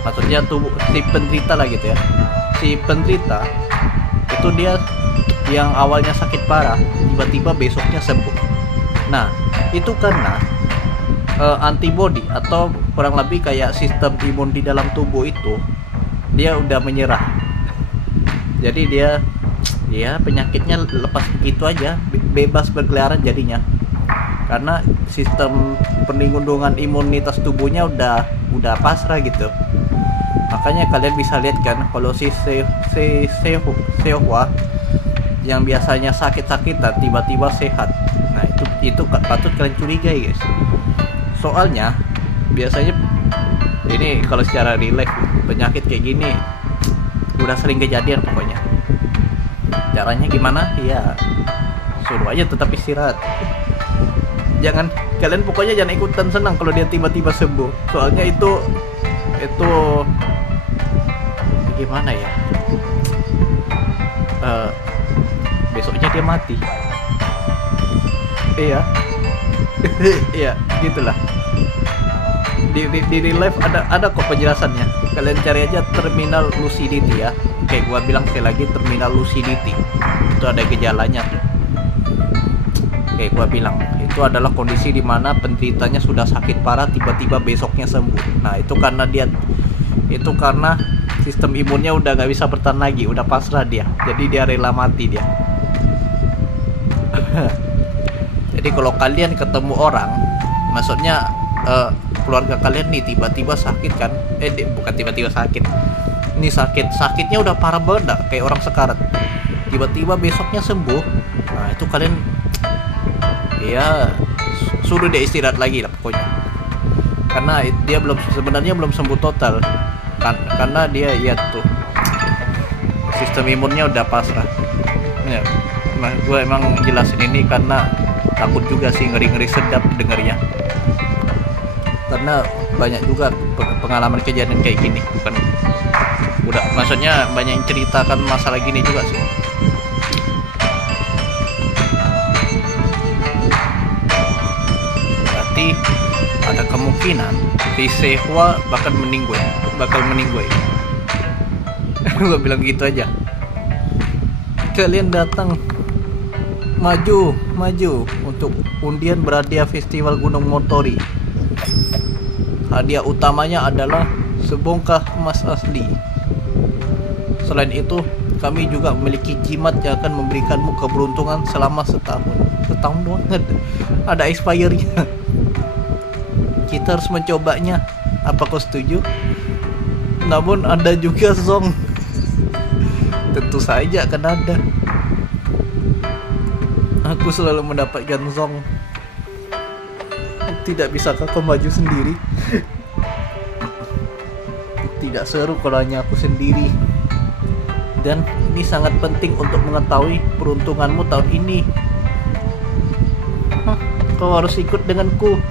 maksudnya tubuh si penderita lah gitu ya. Si penderita itu dia yang awalnya sakit parah tiba-tiba besoknya sembuh. Nah itu karena antibody atau kurang lebih kayak sistem imun di dalam tubuh itu dia udah menyerah. Jadi dia penyakitnya lepas begitu aja, bebas berkeliaran jadinya. Karena sistem perlindungan imunitas tubuhnya udah pasrah gitu. Makanya kalian bisa lihat kan kalau si Sehwa yang biasanya sakit-sakitan tiba-tiba sehat. Nah, itu patut kalian curigai, guys. Soalnya biasanya ini kalau secara real life penyakit kayak gini udah sering kejadian pokoknya. Caranya gimana? Ya suruh aja tetap istirahat. Kalian pokoknya jangan ikutan senang kalau dia tiba-tiba sembuh. Soalnya itu gimana ya? Besoknya dia mati. Iya. Iya, gitulah. Di real life ada kok penjelasannya. Kalian cari aja terminal lucidity ya. Kayak gua bilang sekali lagi, terminal lucidity itu ada gejalanya tuh. Kayak gua bilang, itu adalah kondisi di mana penderitanya sudah sakit parah tiba-tiba besoknya sembuh. Nah itu karena sistem imunnya udah nggak bisa bertahan lagi, udah pasrah dia. Jadi dia rela mati dia. Jadi kalau kalian ketemu orang, maksudnya keluarga kalian nih tiba-tiba sakit kan? Bukan tiba-tiba sakit. Ini sakitnya udah parah banget dah, kayak orang sekarat. Tiba-tiba besoknya sembuh. Nah itu kalian ya suruh dia istirahat lagi lah pokoknya. Karena dia sebenarnya belum sembuh total. Karena dia ya tuh sistem imunnya udah pasrah. Ya, gue emang jelasin ini karena takut juga sih, ngeri-ngeri sedap dengarnya. Karena banyak juga pengalaman kejadian kayak gini, bukan maksudnya banyak yang ceritakan masalah gini juga sih. Berarti ada kemungkinan si Sehwa bakal meninggal. Gua bilang gitu aja. Kalian datang, maju untuk undian berhadiah Festival Gunung Motori. Hadiah utamanya adalah sebongkah emas asli. Selain itu, kami juga memiliki jimat yang akan memberikanmu keberuntungan selama setahun. Setahun banget. Ada expiry-nya. Kita harus mencobanya. Apa kau setuju? Namun ada juga zong. Tentu saja akan ada. Aku selalu mendapatkan zong. Tidak bisakah kau maju sendiri? Tidak seru kalau hanya aku sendiri. Dan ini sangat penting untuk mengetahui peruntunganmu tahun ini. Kau harus ikut denganku.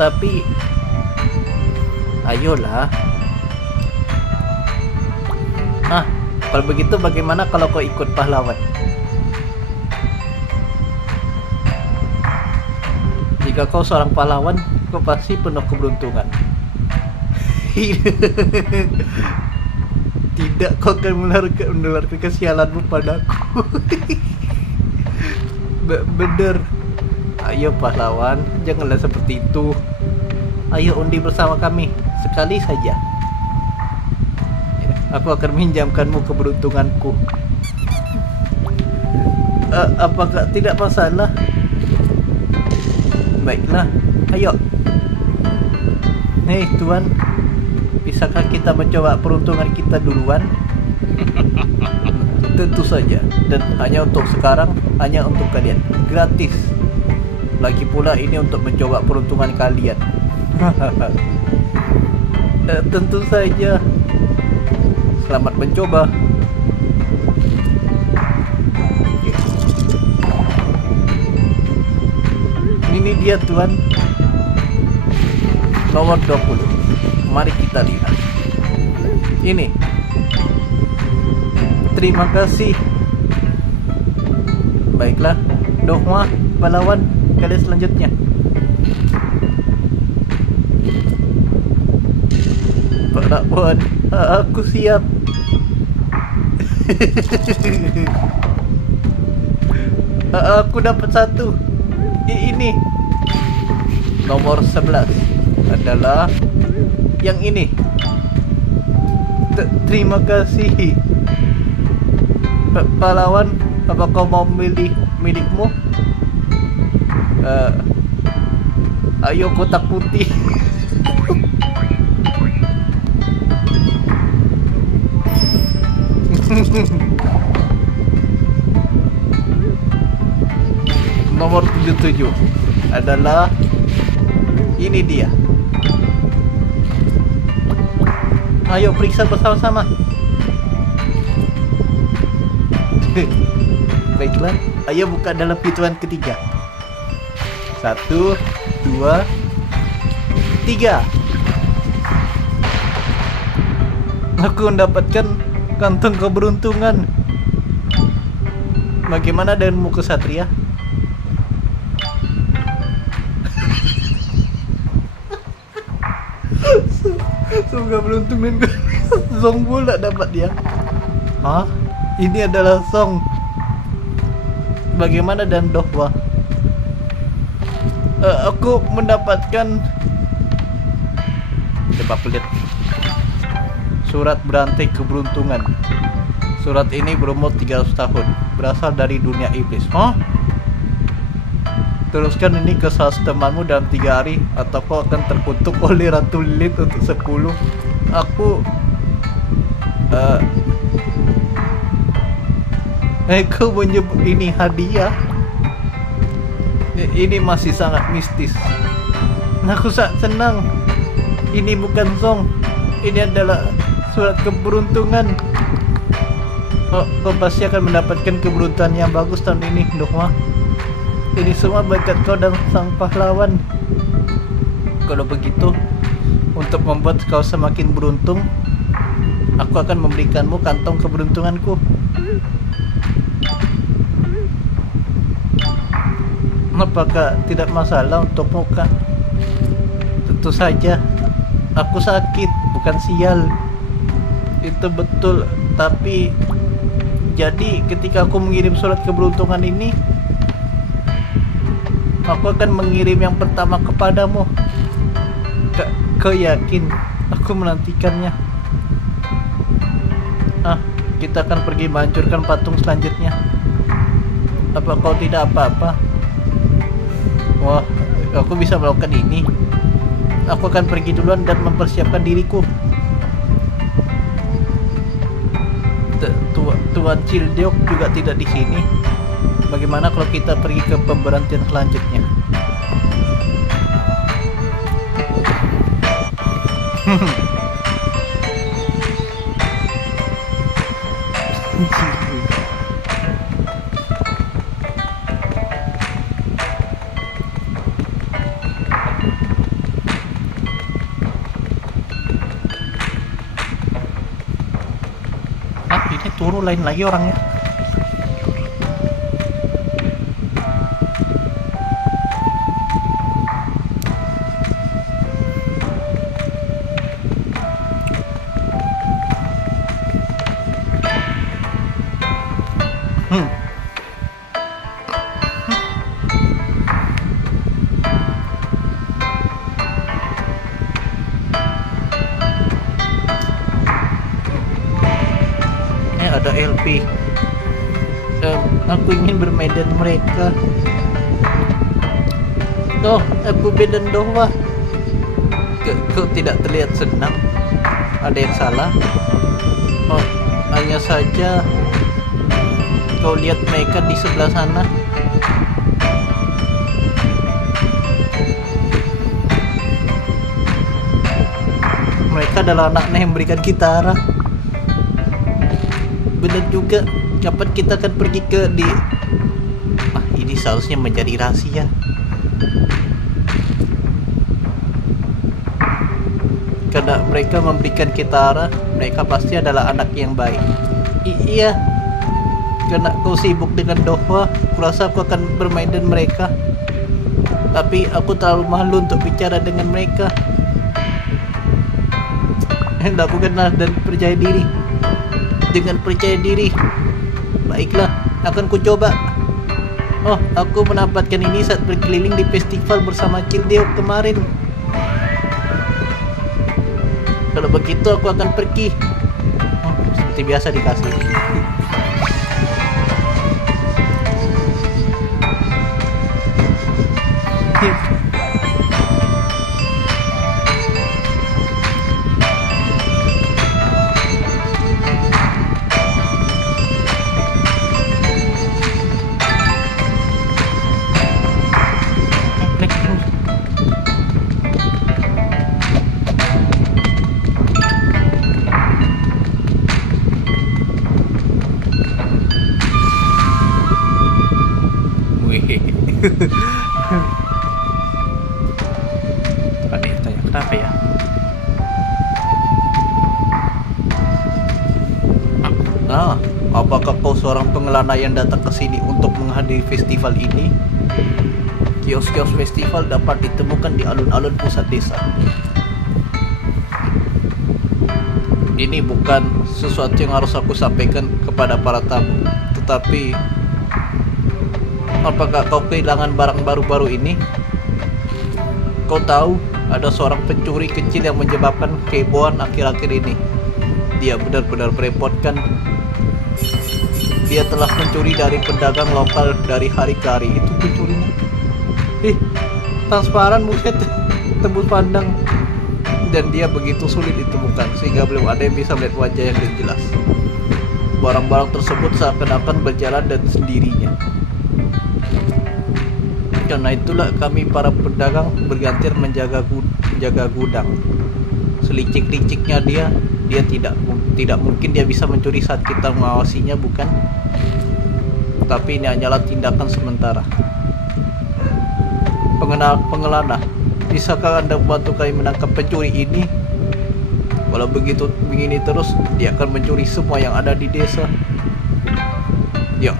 Tapi ayolah. Kalau begitu bagaimana kalau kau ikut pahlawan? Jika kau seorang pahlawan, kau pasti penuh keberuntungan. Tidak, kau akan menularkan kesialanmu padaku. Bener. Ayo pahlawan, janganlah seperti itu. Ayo undi bersama kami, sekali saja. Aku akan minjamkanmu keberuntunganku. Apakah tidak masalah? Baiklah, ayo. Hei tuan, bisakah kita mencoba peruntungan kita duluan? Tentu saja, dan hanya untuk sekarang, hanya untuk kalian, gratis. Lagi pula ini untuk mencoba peruntungan kalian. Tentu saja. Selamat mencoba. Ini dia tuan, nomor 20. Mari kita lihat. Ini. Terima kasih. Baiklah, Dohma, pahlawan, kalian selanjutnya. Pahlawan, aku siap. Aku dapat satu. Ini nomor 11 adalah yang ini. Terima kasih. Pahlawan, apa kau mau milih milikmu? Ayo kotak putih. Nomor 77 adalah ini dia. Ayo periksa bersama-sama. Baiklah, ayo buka dalam pintuan ketiga. 1, 2, 3. Aku mendapatkan kantong keberuntungan. Bagaimana denganmu kesatria? Semoga beruntung dan zong pula dapat dia. Hah? Ini adalah zong. Bagaimana dan Dohwa? Aku mendapatkan, coba aku lihat. Surat berantai keberuntungan. Surat ini berumur 300 tahun, berasal dari dunia iblis. Hah? Teruskan ini ke salah temanmu dalam 3 hari, atau kau akan terkutuk oleh Ratu Lilith untuk 10. Aku kau menyebut ini hadiah? Ini masih sangat mistis. Aku sangat senang. Ini bukan zong. Ini adalah surat keberuntungan. Kau pasti akan mendapatkan keberuntungan yang bagus tahun ini, Dohma. Ini semua berkat kau dan sang pahlawan. Kalau begitu, untuk membuat kau semakin beruntung, aku akan memberikanmu kantong keberuntunganku. Apakah tidak masalah untukmu, Kak? Tentu saja. Aku sakit, bukan sial. Itu betul, tapi Jadi ketika aku mengirim surat keberuntungan ini, aku akan mengirim yang pertama kepadamu. Kau yakin? Aku menantikannya. Kita akan pergi menghancurkan patung selanjutnya. Apa kau tidak apa-apa? Wah, aku bisa melakukan ini. Aku akan pergi duluan dan mempersiapkan diriku. Tuan Childeok juga tidak di sini. Bagaimana kalau kita pergi ke pemberhentian selanjutnya? Ini turun lain lagi orangnya. Ada LP. Aku ingin bermain dengan mereka. Oh, aku dan Dohwa. Kau tidak terlihat senang. Ada yang salah? Oh, hanya saja kau lihat mereka di sebelah sana. Mereka adalah anak-anak yang memberikan kita arah. Benar juga. Kapan kita akan pergi ke ini seharusnya menjadi rahasia. Karena mereka memberikan kita arah, mereka pasti adalah anak yang baik. Iya. Karena kau sibuk dengan Dohwa, kurasa aku akan bermain dengan mereka. Tapi aku terlalu malu untuk bicara dengan mereka. Lakukanlah dan percaya diri. Dengan percaya diri. Baiklah, akan ku coba. Oh, aku mendapatkan ini saat berkeliling di festival bersama Childeok kemarin. Kalau begitu aku akan pergi. Oh, seperti biasa dikasih. Tadi tanya kenapa ya? Apakah kau seorang pengelana yang datang ke sini untuk menghadiri festival ini? Kios-kios festival dapat ditemukan di alun-alun pusat desa. Ini bukan sesuatu yang harus aku sampaikan kepada para tamu, tetapi apakah kau kehilangan barang baru-baru ini? Kau tahu, ada seorang pencuri kecil yang menyebabkan kehebohan akhir-akhir ini. Dia benar-benar merepotkan. Dia telah mencuri dari pedagang lokal dari hari ke hari. Itu pencurinya. Transparan mungkin tembus pandang. Dan dia begitu sulit ditemukan sehingga belum ada yang bisa melihat wajah yang jelas. Barang-barang tersebut seakan-akan berjalan dan sendirinya. Karena itulah kami para pedagang bergantian menjaga gudang. Selicik-liciknya dia tidak mungkin dia bisa mencuri saat kita mengawasinya, bukan? Tapi ini hanyalah tindakan sementara. Pengelana, bisakah Anda membantu kami menangkap pencuri ini? Kalau begitu begini terus, dia akan mencuri semua yang ada di desa. Ya.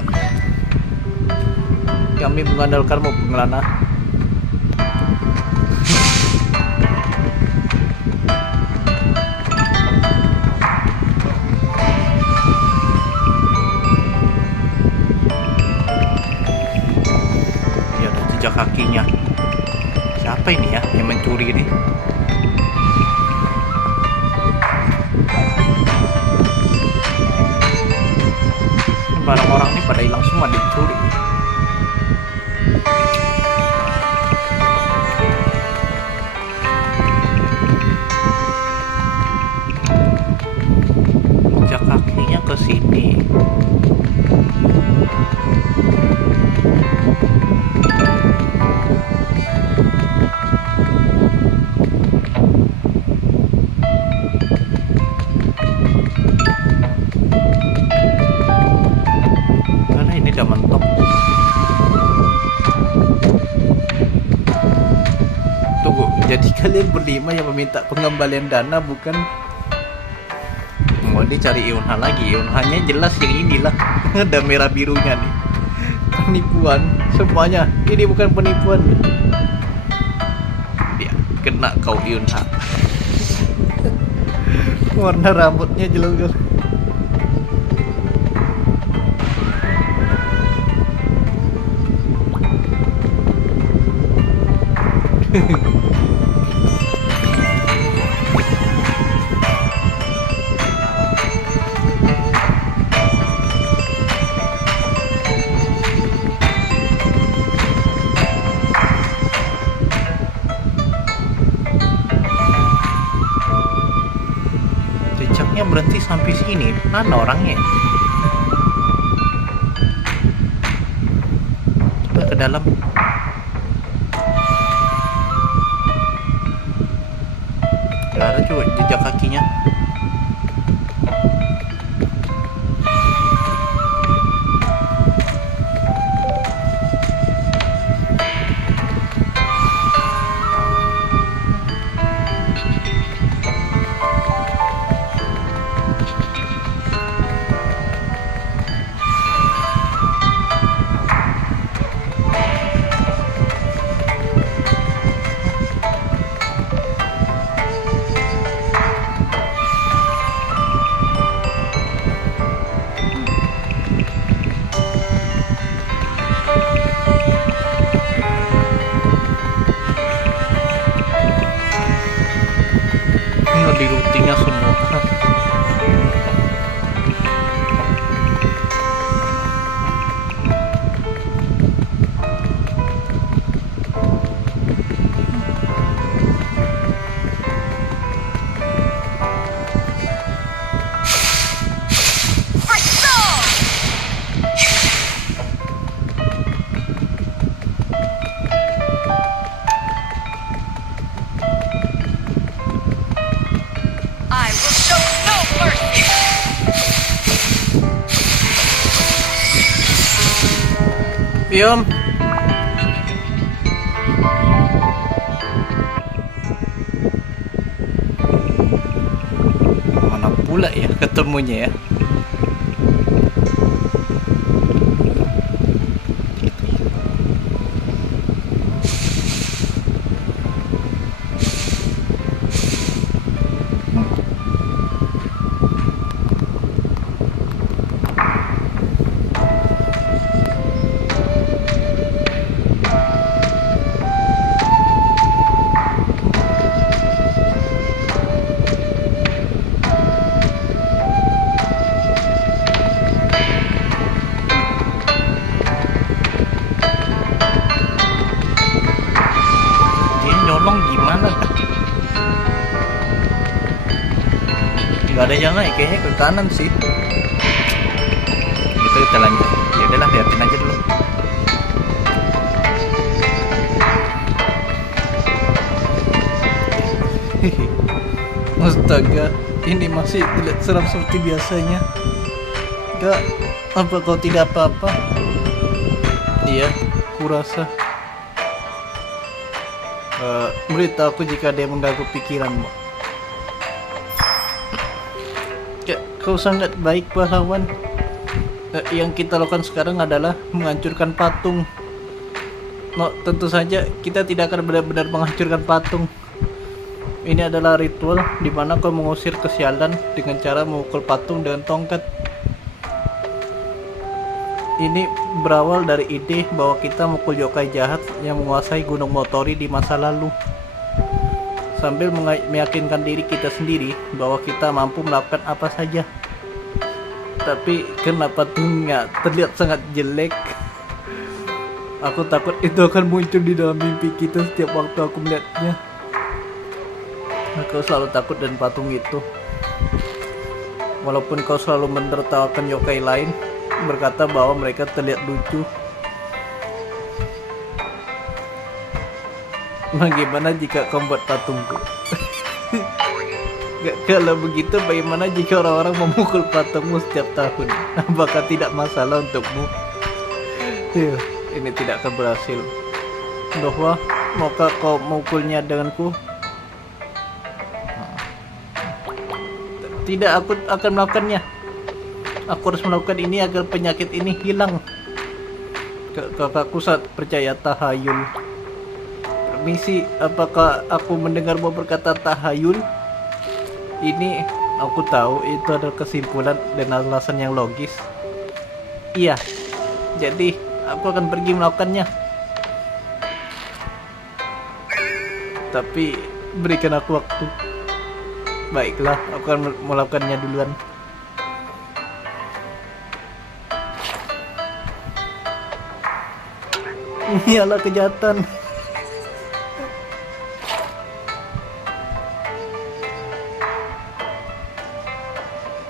Kami mengandalkanmu, pengelana. kakinya. Siapa ini ya yang mencuri ini? Barang orang ini pada hilang semua, dicuri. Jejak kakinya ke sini. Karena ini udah mentok. Tunggu, jadi kalian berlima yang meminta pengembalian dana, bukan? Mau dicari Yunha lagi. Yunhanya jelas yang inilah. Ada merah birunya nih. Penipuan semuanya. Ini bukan penipuan. Ya, kena kau Yunha. Warna rambutnya jelas. Jejaknya berhenti sampai sini. Mana orangnya? Coba ke dalam. Gak ada coba jejak kakinya. Di routingnya semua. I will show no mercy. Pium. Mana pula ya ketemunya ya? Nyolong gimana kan? Gak ada yang naik, kayaknya ke kanan sih. Kita lanjut. Ya udahlah, liatin aja dulu. Astaga, ini masih tidak seram seperti biasanya. Gak, apa kau tidak apa-apa? Iya, kurasa. Beritahu aku jika ada yang mengganggu pikiranmu. Ya, kau sangat baik pahlawan. Yang kita lakukan sekarang adalah menghancurkan patung. No, tentu saja kita tidak akan benar-benar menghancurkan patung. Ini adalah ritual di mana kau mengusir kesialan dengan cara memukul patung dengan tongkat. Ini berawal dari ide bahwa kita mukul yokai jahat yang menguasai Gunung Motori di masa lalu, sambil meyakinkan diri kita sendiri bahwa kita mampu melakukan apa saja. Tapi kenapa patungnya terlihat sangat jelek? Aku takut itu akan muncul di dalam mimpi kita setiap waktu aku melihatnya. Aku selalu takut dan patung itu. Walaupun kau selalu menertawakan yokai lain, berkata bahwa mereka terlihat lucu. Bagaimana jika kau buat patungku? Kalau begitu, bagaimana jika orang-orang memukul patungmu setiap tahun? Apakah tidak masalah untukmu? Ini tidak akan berhasil. Dohwa, maukah kau memukulnya denganku? Tidak, aku akan melakukannya. Aku harus melakukan ini agar penyakit ini hilang. Kakakku sangat percaya tahayul. Permisi, apakah aku mendengarmu berkata tahayul? Ini aku tahu itu adalah kesimpulan dan alasan yang logis. Iya, jadi aku akan pergi melakukannya. Tapi berikan aku waktu. Baiklah, aku akan melakukannya duluan. Iyalah kejahatan.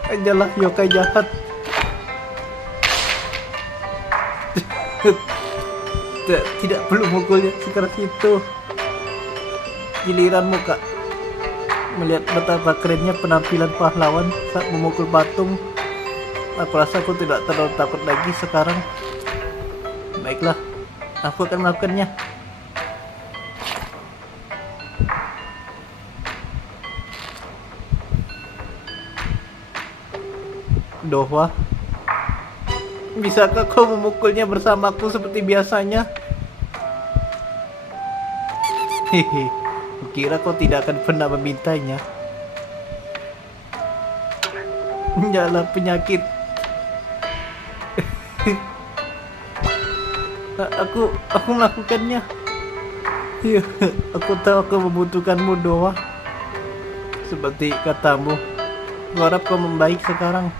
Ajalah yokai jahat. Tidak perlu mukulnya sekeras itu. Giliranmu, Kak. Melihat betapa kerennya penampilan pahlawan saat memukul patung, aku rasa aku tidak terlalu takut lagi sekarang. Baiklah, aku akan melakukannya. Dohwa, bisakah kau memukulnya bersamaku seperti biasanya? Hehe, kukira kau tidak akan pernah memintanya. Nyala penyakit. Aku melakukannya. Iya, aku tahu aku membutuhkanmu, Dohwa. Seperti katamu, aku harap kau membaik sekarang.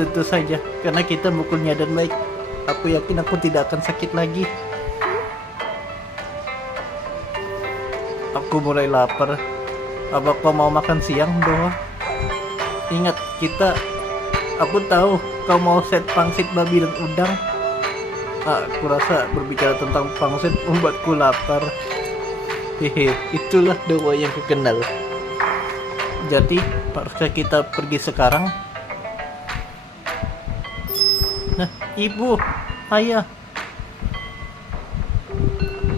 Tentu saja, karena kita mukulnya dan baik. Aku yakin aku tidak akan sakit lagi. Aku mulai lapar. Apa kau mau makan siang, Dohwa? Ingat, aku tahu kau mau set pangsit babi dan udang. Aku rasa berbicara tentang pangsit membuatku lapar. Hehe, itulah Dohwa yang kukenal. Jadi, haruskah kita pergi sekarang? Nah, ibu, ayah.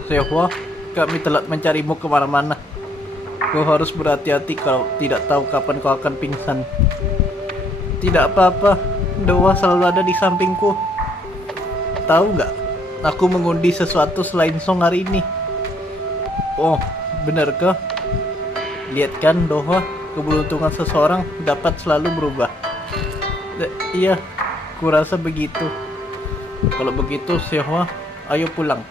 Sehwa, kami telah mencarimu kemana-mana. Kau harus berhati-hati kalau tidak tahu kapan kau akan pingsan. Tidak apa-apa, Dohwa selalu ada di sampingku. Tahu nggak, aku mengundi sesuatu selain song hari ini. Oh, benarkah? Lihat kan, Dohwa, keberuntungan seseorang dapat selalu berubah. Iya, kurasa begitu. Kalau begitu, Sehwa, ayo pulang.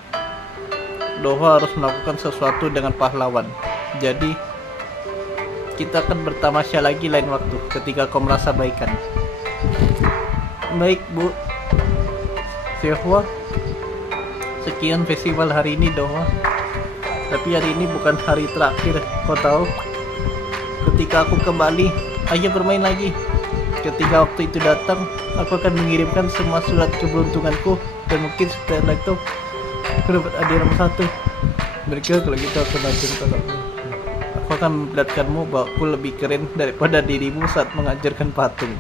Dohwa harus melakukan sesuatu dengan pahlawan. Jadi, kita akan bertamasya lagi lain waktu ketika kau merasa baikan. Baik, Bu. Sehwa, sekian festival hari ini, Dohwa. Tapi hari ini bukan hari terakhir, kau tahu. Ketika aku kembali, ayo bermain lagi. Ketika waktu itu datang, aku akan mengirimkan semua surat keberuntunganku, dan mungkin setelah itu aku dapat hadiah nomor 1. Mereka kalau gitu aku lanjutkan. Aku akan memperlihatkanmu bahwa aku lebih keren daripada dirimu saat mengajarkan patung.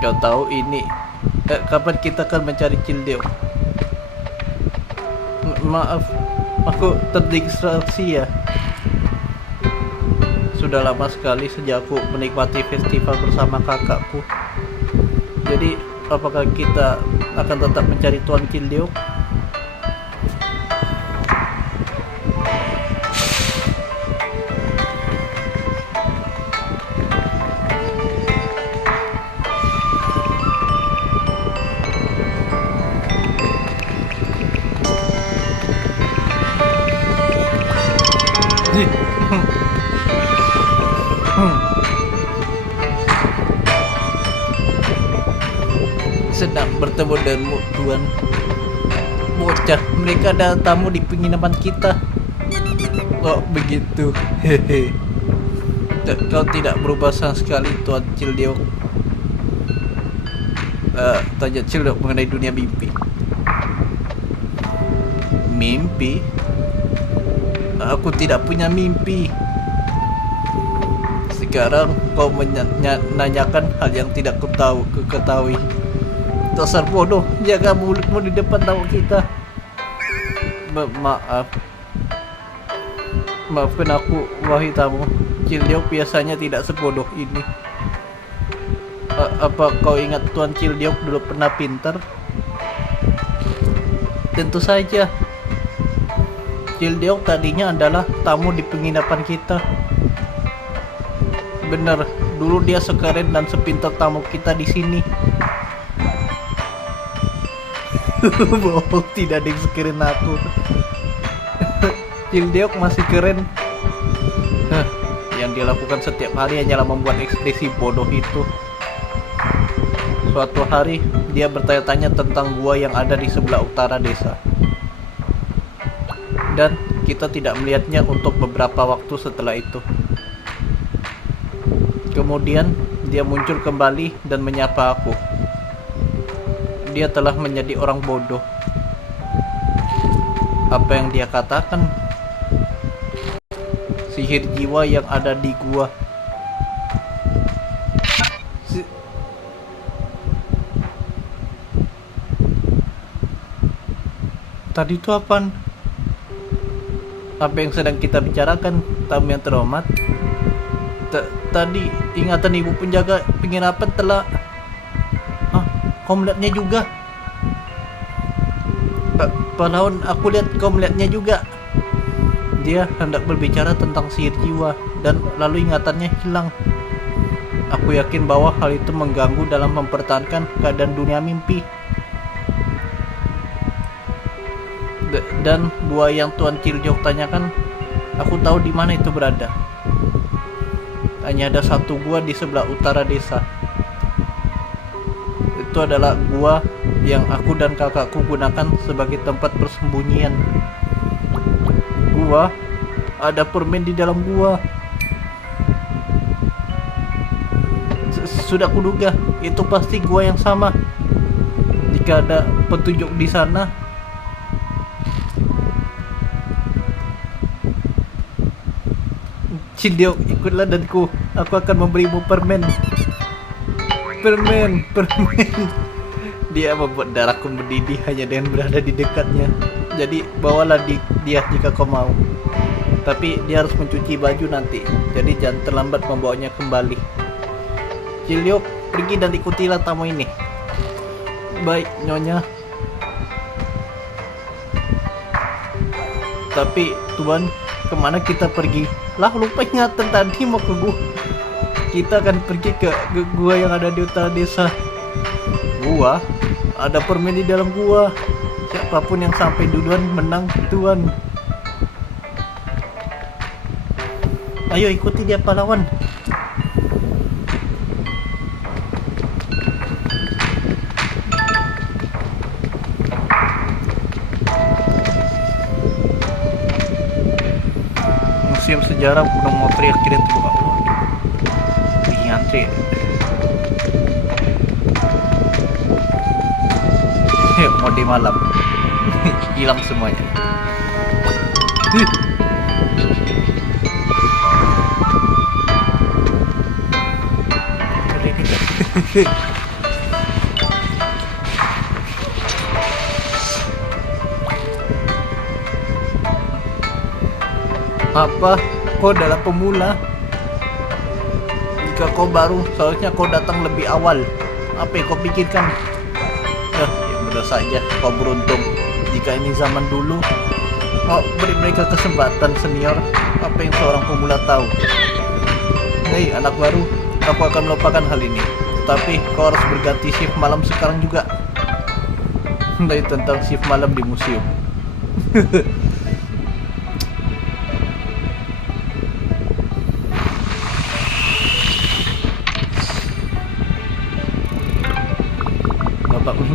Kau tahu ini, kapan kita akan mencari Childeo? Maaf, aku terdistraksi ya. Sudah lama sekali sejak aku menikmati festival bersama kakakku. Jadi, apakah kita akan tetap mencari Tuan Childeo? Sedang bertemu denganmu, Tuan. Bocah, mereka ada tamu di penginapan kita. Oh, begitu. Hehe. Kau tidak berubah sama sekali, Tuan Cildeok. Tanya Cildeok mengenai dunia mimpi. Mimpi? Aku tidak punya mimpi. Sekarang kau menanyakan hal yang tidak ketahui. Dasar bodoh, jaga mulutmu di depan tamu kita. Maaf. Maafkan aku, wahai tamu. Cildeok biasanya tidak sebodoh ini. Apa kau ingat Tuan Cildeok dulu pernah pintar? Tentu saja. Cildeok tadinya adalah tamu di penginapan kita. Benar, dulu dia sekeren dan sepintar tamu kita di sini. Bohong, tidak ada yang sekeren aku. Cildeok masih keren. Yang dia lakukan setiap hari hanyalah membuat ekspresi bodoh itu. Suatu hari dia bertanya-tanya tentang gua yang ada di sebelah utara desa. Dan kita tidak melihatnya untuk beberapa waktu setelah itu. Kemudian dia muncul kembali dan menyapa aku. Dia telah menjadi orang bodoh. Apa yang dia katakan? Sihir jiwa yang ada di gua. Tadi itu apaan? Apa yang sedang kita bicarakan, tamu yang terhormat? Tadi ingatan ibu penjaga penginapan telah... Kau melihatnya juga? Pahlawan, aku lihat kau melihatnya juga. Dia hendak berbicara tentang sihir jiwa dan lalu ingatannya hilang. Aku yakin bahwa hal itu mengganggu dalam mempertahankan keadaan dunia mimpi. Dan gua yang Tuan Cildeok tanyakan, aku tahu di mana itu berada. Hanya ada satu gua di sebelah utara desa. Itu adalah gua yang aku dan kakakku gunakan sebagai tempat persembunyian. Gua, ada permen di dalam gua. Sudah kuduga, itu pasti gua yang sama. Jika ada petunjuk di sana. Cildeok, ikutlah denganku. Aku akan memberimu permen. Permen. Dia membuat darahku mendidih hanya dengan berada di dekatnya. Jadi bawalah dia jika kau mau. Tapi dia harus mencuci baju nanti. Jadi jangan terlambat membawanya kembali. Cildeok, pergi dan ikutilah tamu ini. Baik, Nyonya. Tapi Tuan, kemana kita pergi? Lah, lupa ingatan tadi mau ke gua. Kita akan pergi ke gua yang ada di utara desa. Gua? Ada permen di dalam gua. Siapapun yang sampai duluan menang, Tuan. Ayo ikuti dia, pahlawan. Museum Sejarah Gunung Motri akhirnya terbuka. Ini antri. Mode malam. Hilang semuanya. Apa? Kau adalah pemula. Jika kau baru, seharusnya kau datang lebih awal. Apa yang kau pikirkan? Ya mudah saja, kau beruntung. Jika ini zaman dulu, kau beri mereka kesempatan, senior. Apa yang seorang pemula tahu? Hei anak baru, aku akan melupakan hal ini. Tetapi kau harus berganti shift malam sekarang juga. Dari tentang shift malam di museum.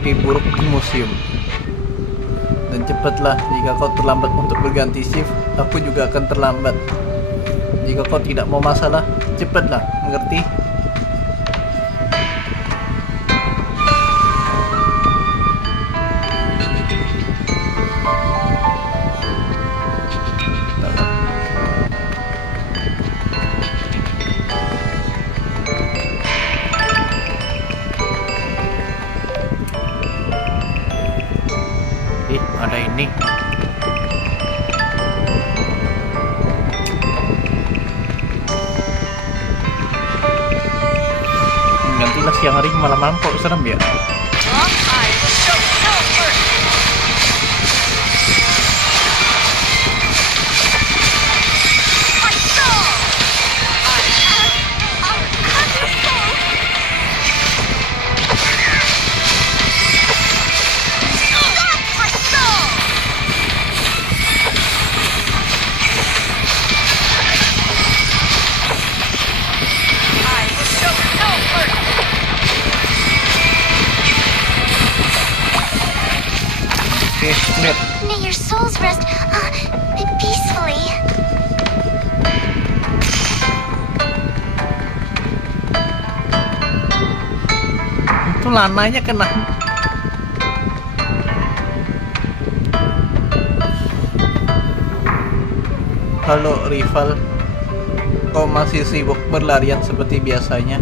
mimpi buruk di museum. Dan cepatlah, jika kau terlambat untuk berganti shift, aku juga akan terlambat. Jika kau tidak mau masalah, cepatlah, mengerti? Ada ini. Nantilah siang hari malam-malam kok serem ya. I will show no mercy. My soul! I'll cut your soul! That's my soul! I will show no mercy. Oke, lihat. May your souls rest peacefully. Itu lananya kena. Halo rival, kau masih sibuk berlarian seperti biasanya?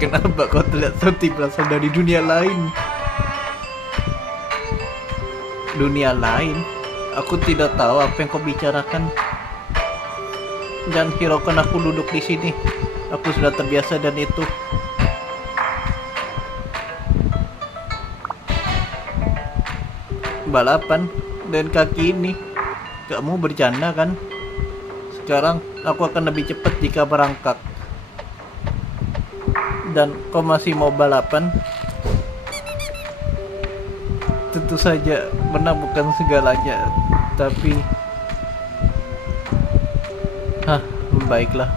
Kenapa kau terlihat seperti berasal dari dunia lain? Dunia lain? Aku tidak tahu apa yang kau bicarakan. Dan hiraukan aku duduk di sini. Aku sudah terbiasa dan itu. Balapan dan kaki ini. Kamu bercanda kan? Sekarang aku akan lebih cepat jika merangkak. Dan kau masih mau balapan? Tentu saja menang bukan segalanya, tapi baiklah.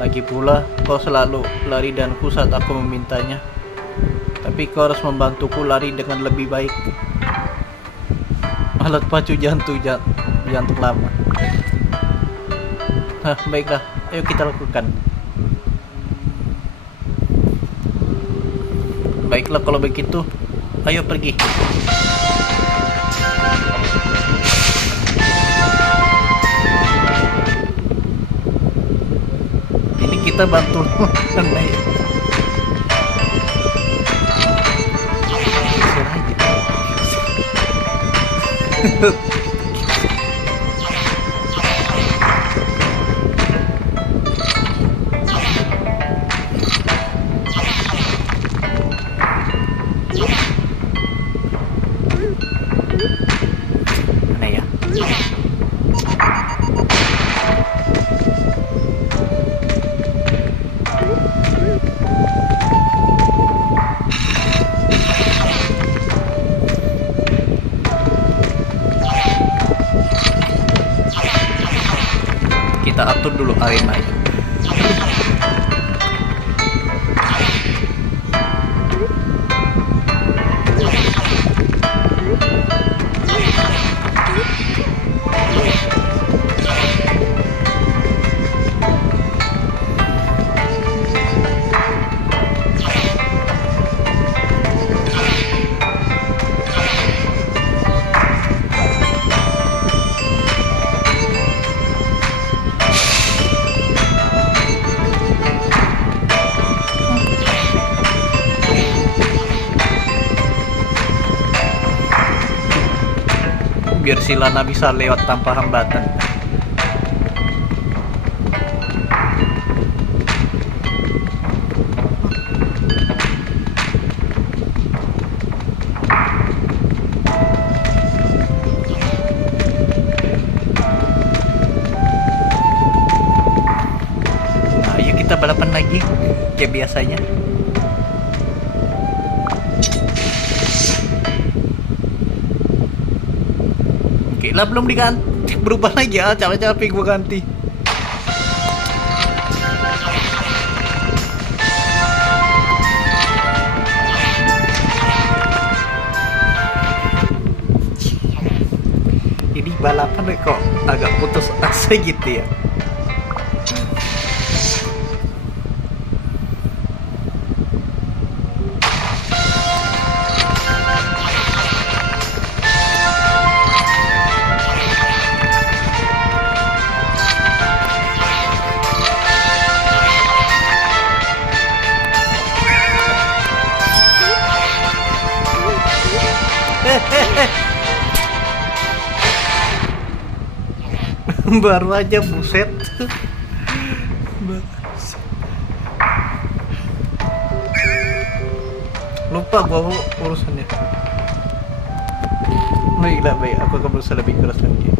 Lagi pula kau selalu lari denganku saat aku memintanya. Tapi kau harus membantuku lari dengan lebih baik. Alat pacu jantung lama. Baiklah, ayo kita lakukan. Baiklah kalau begitu, ayo pergi. Ini kita bantu naik. Mana ya? Kita atur dulu arenanya. Biar si Lana bisa lewat tanpa hambatan. Nah, ayo kita balapan lagi kayak biasanya. Oke lah, belum diganti, berubah lagi ya, capek-capek gue ganti. Kok agak putus asa gitu ya. Baru aja buset. Lupa gua urusannya. Baiklah, baik, aku akan berusaha lebih keras lagi.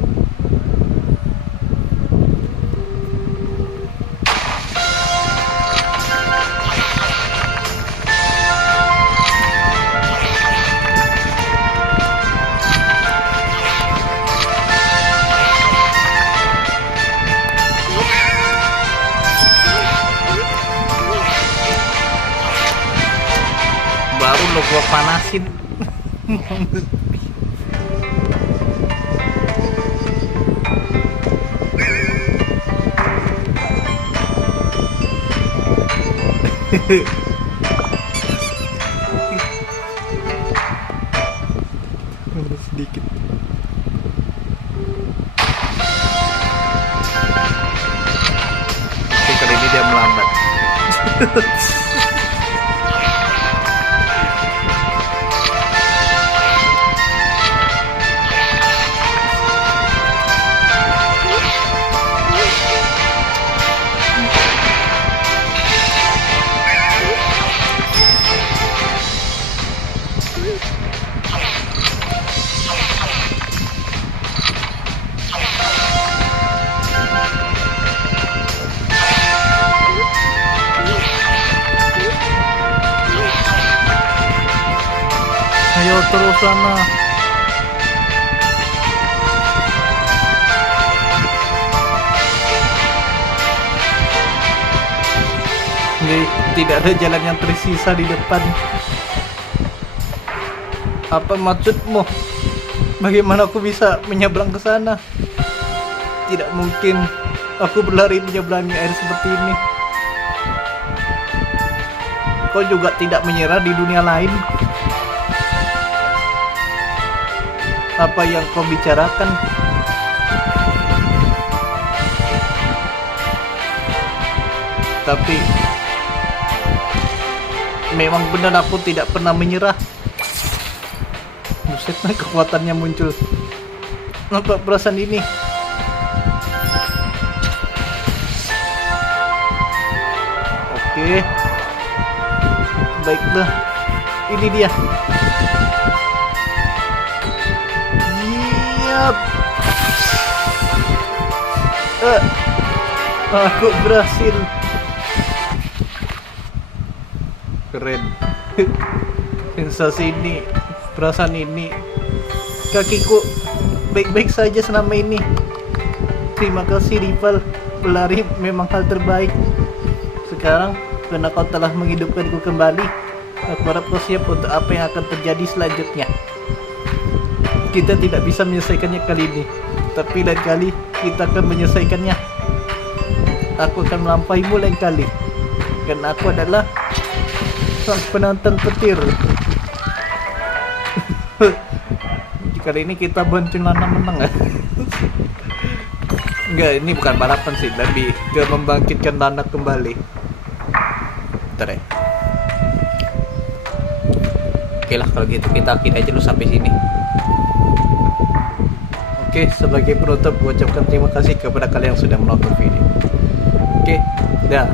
Baru lo gua panasin. Sedikit. Oke, kali ini dia melambat. Ayo terus sana. Tidak ada jalan yang tersisa di depan. Apa maksudmu? Bagaimana aku bisa menyeberang ke sana? Tidak mungkin aku berlari menyeberangi air seperti ini. Kau juga tidak menyerah di dunia lain? Apa yang kau bicarakan? Tapi memang benar aku tidak pernah menyerah. Buset, kekuatannya muncul. Nampak perasaan ini. Oke. Baiklah. Ini dia. Yap. Aku berhasil. Keren. Sensasi ini, perasaan ini. Kakiku baik-baik saja selama ini. Terima kasih rival. Berlari memang hal terbaik. Sekarang karena kau telah menghidupkanku kembali, aku harap kau siap untuk apa yang akan terjadi selanjutnya. Kita tidak bisa menyelesaikannya kali ini, tapi lain kali kita akan menyelesaikannya. Aku akan melampauimu lain kali, karena aku adalah sang penantang petir. Kali ini kita bantu Lana menang ya? Enggak, ini bukan balapan sih, lebih ke membangkitkan Lana kembali. Bentar ya. Oke lah, kalau gitu kita akhiri aja dulu sampai sini. Oke, sebagai penutup gue ucapkan terima kasih kepada kalian yang sudah menonton video. Oke, dah.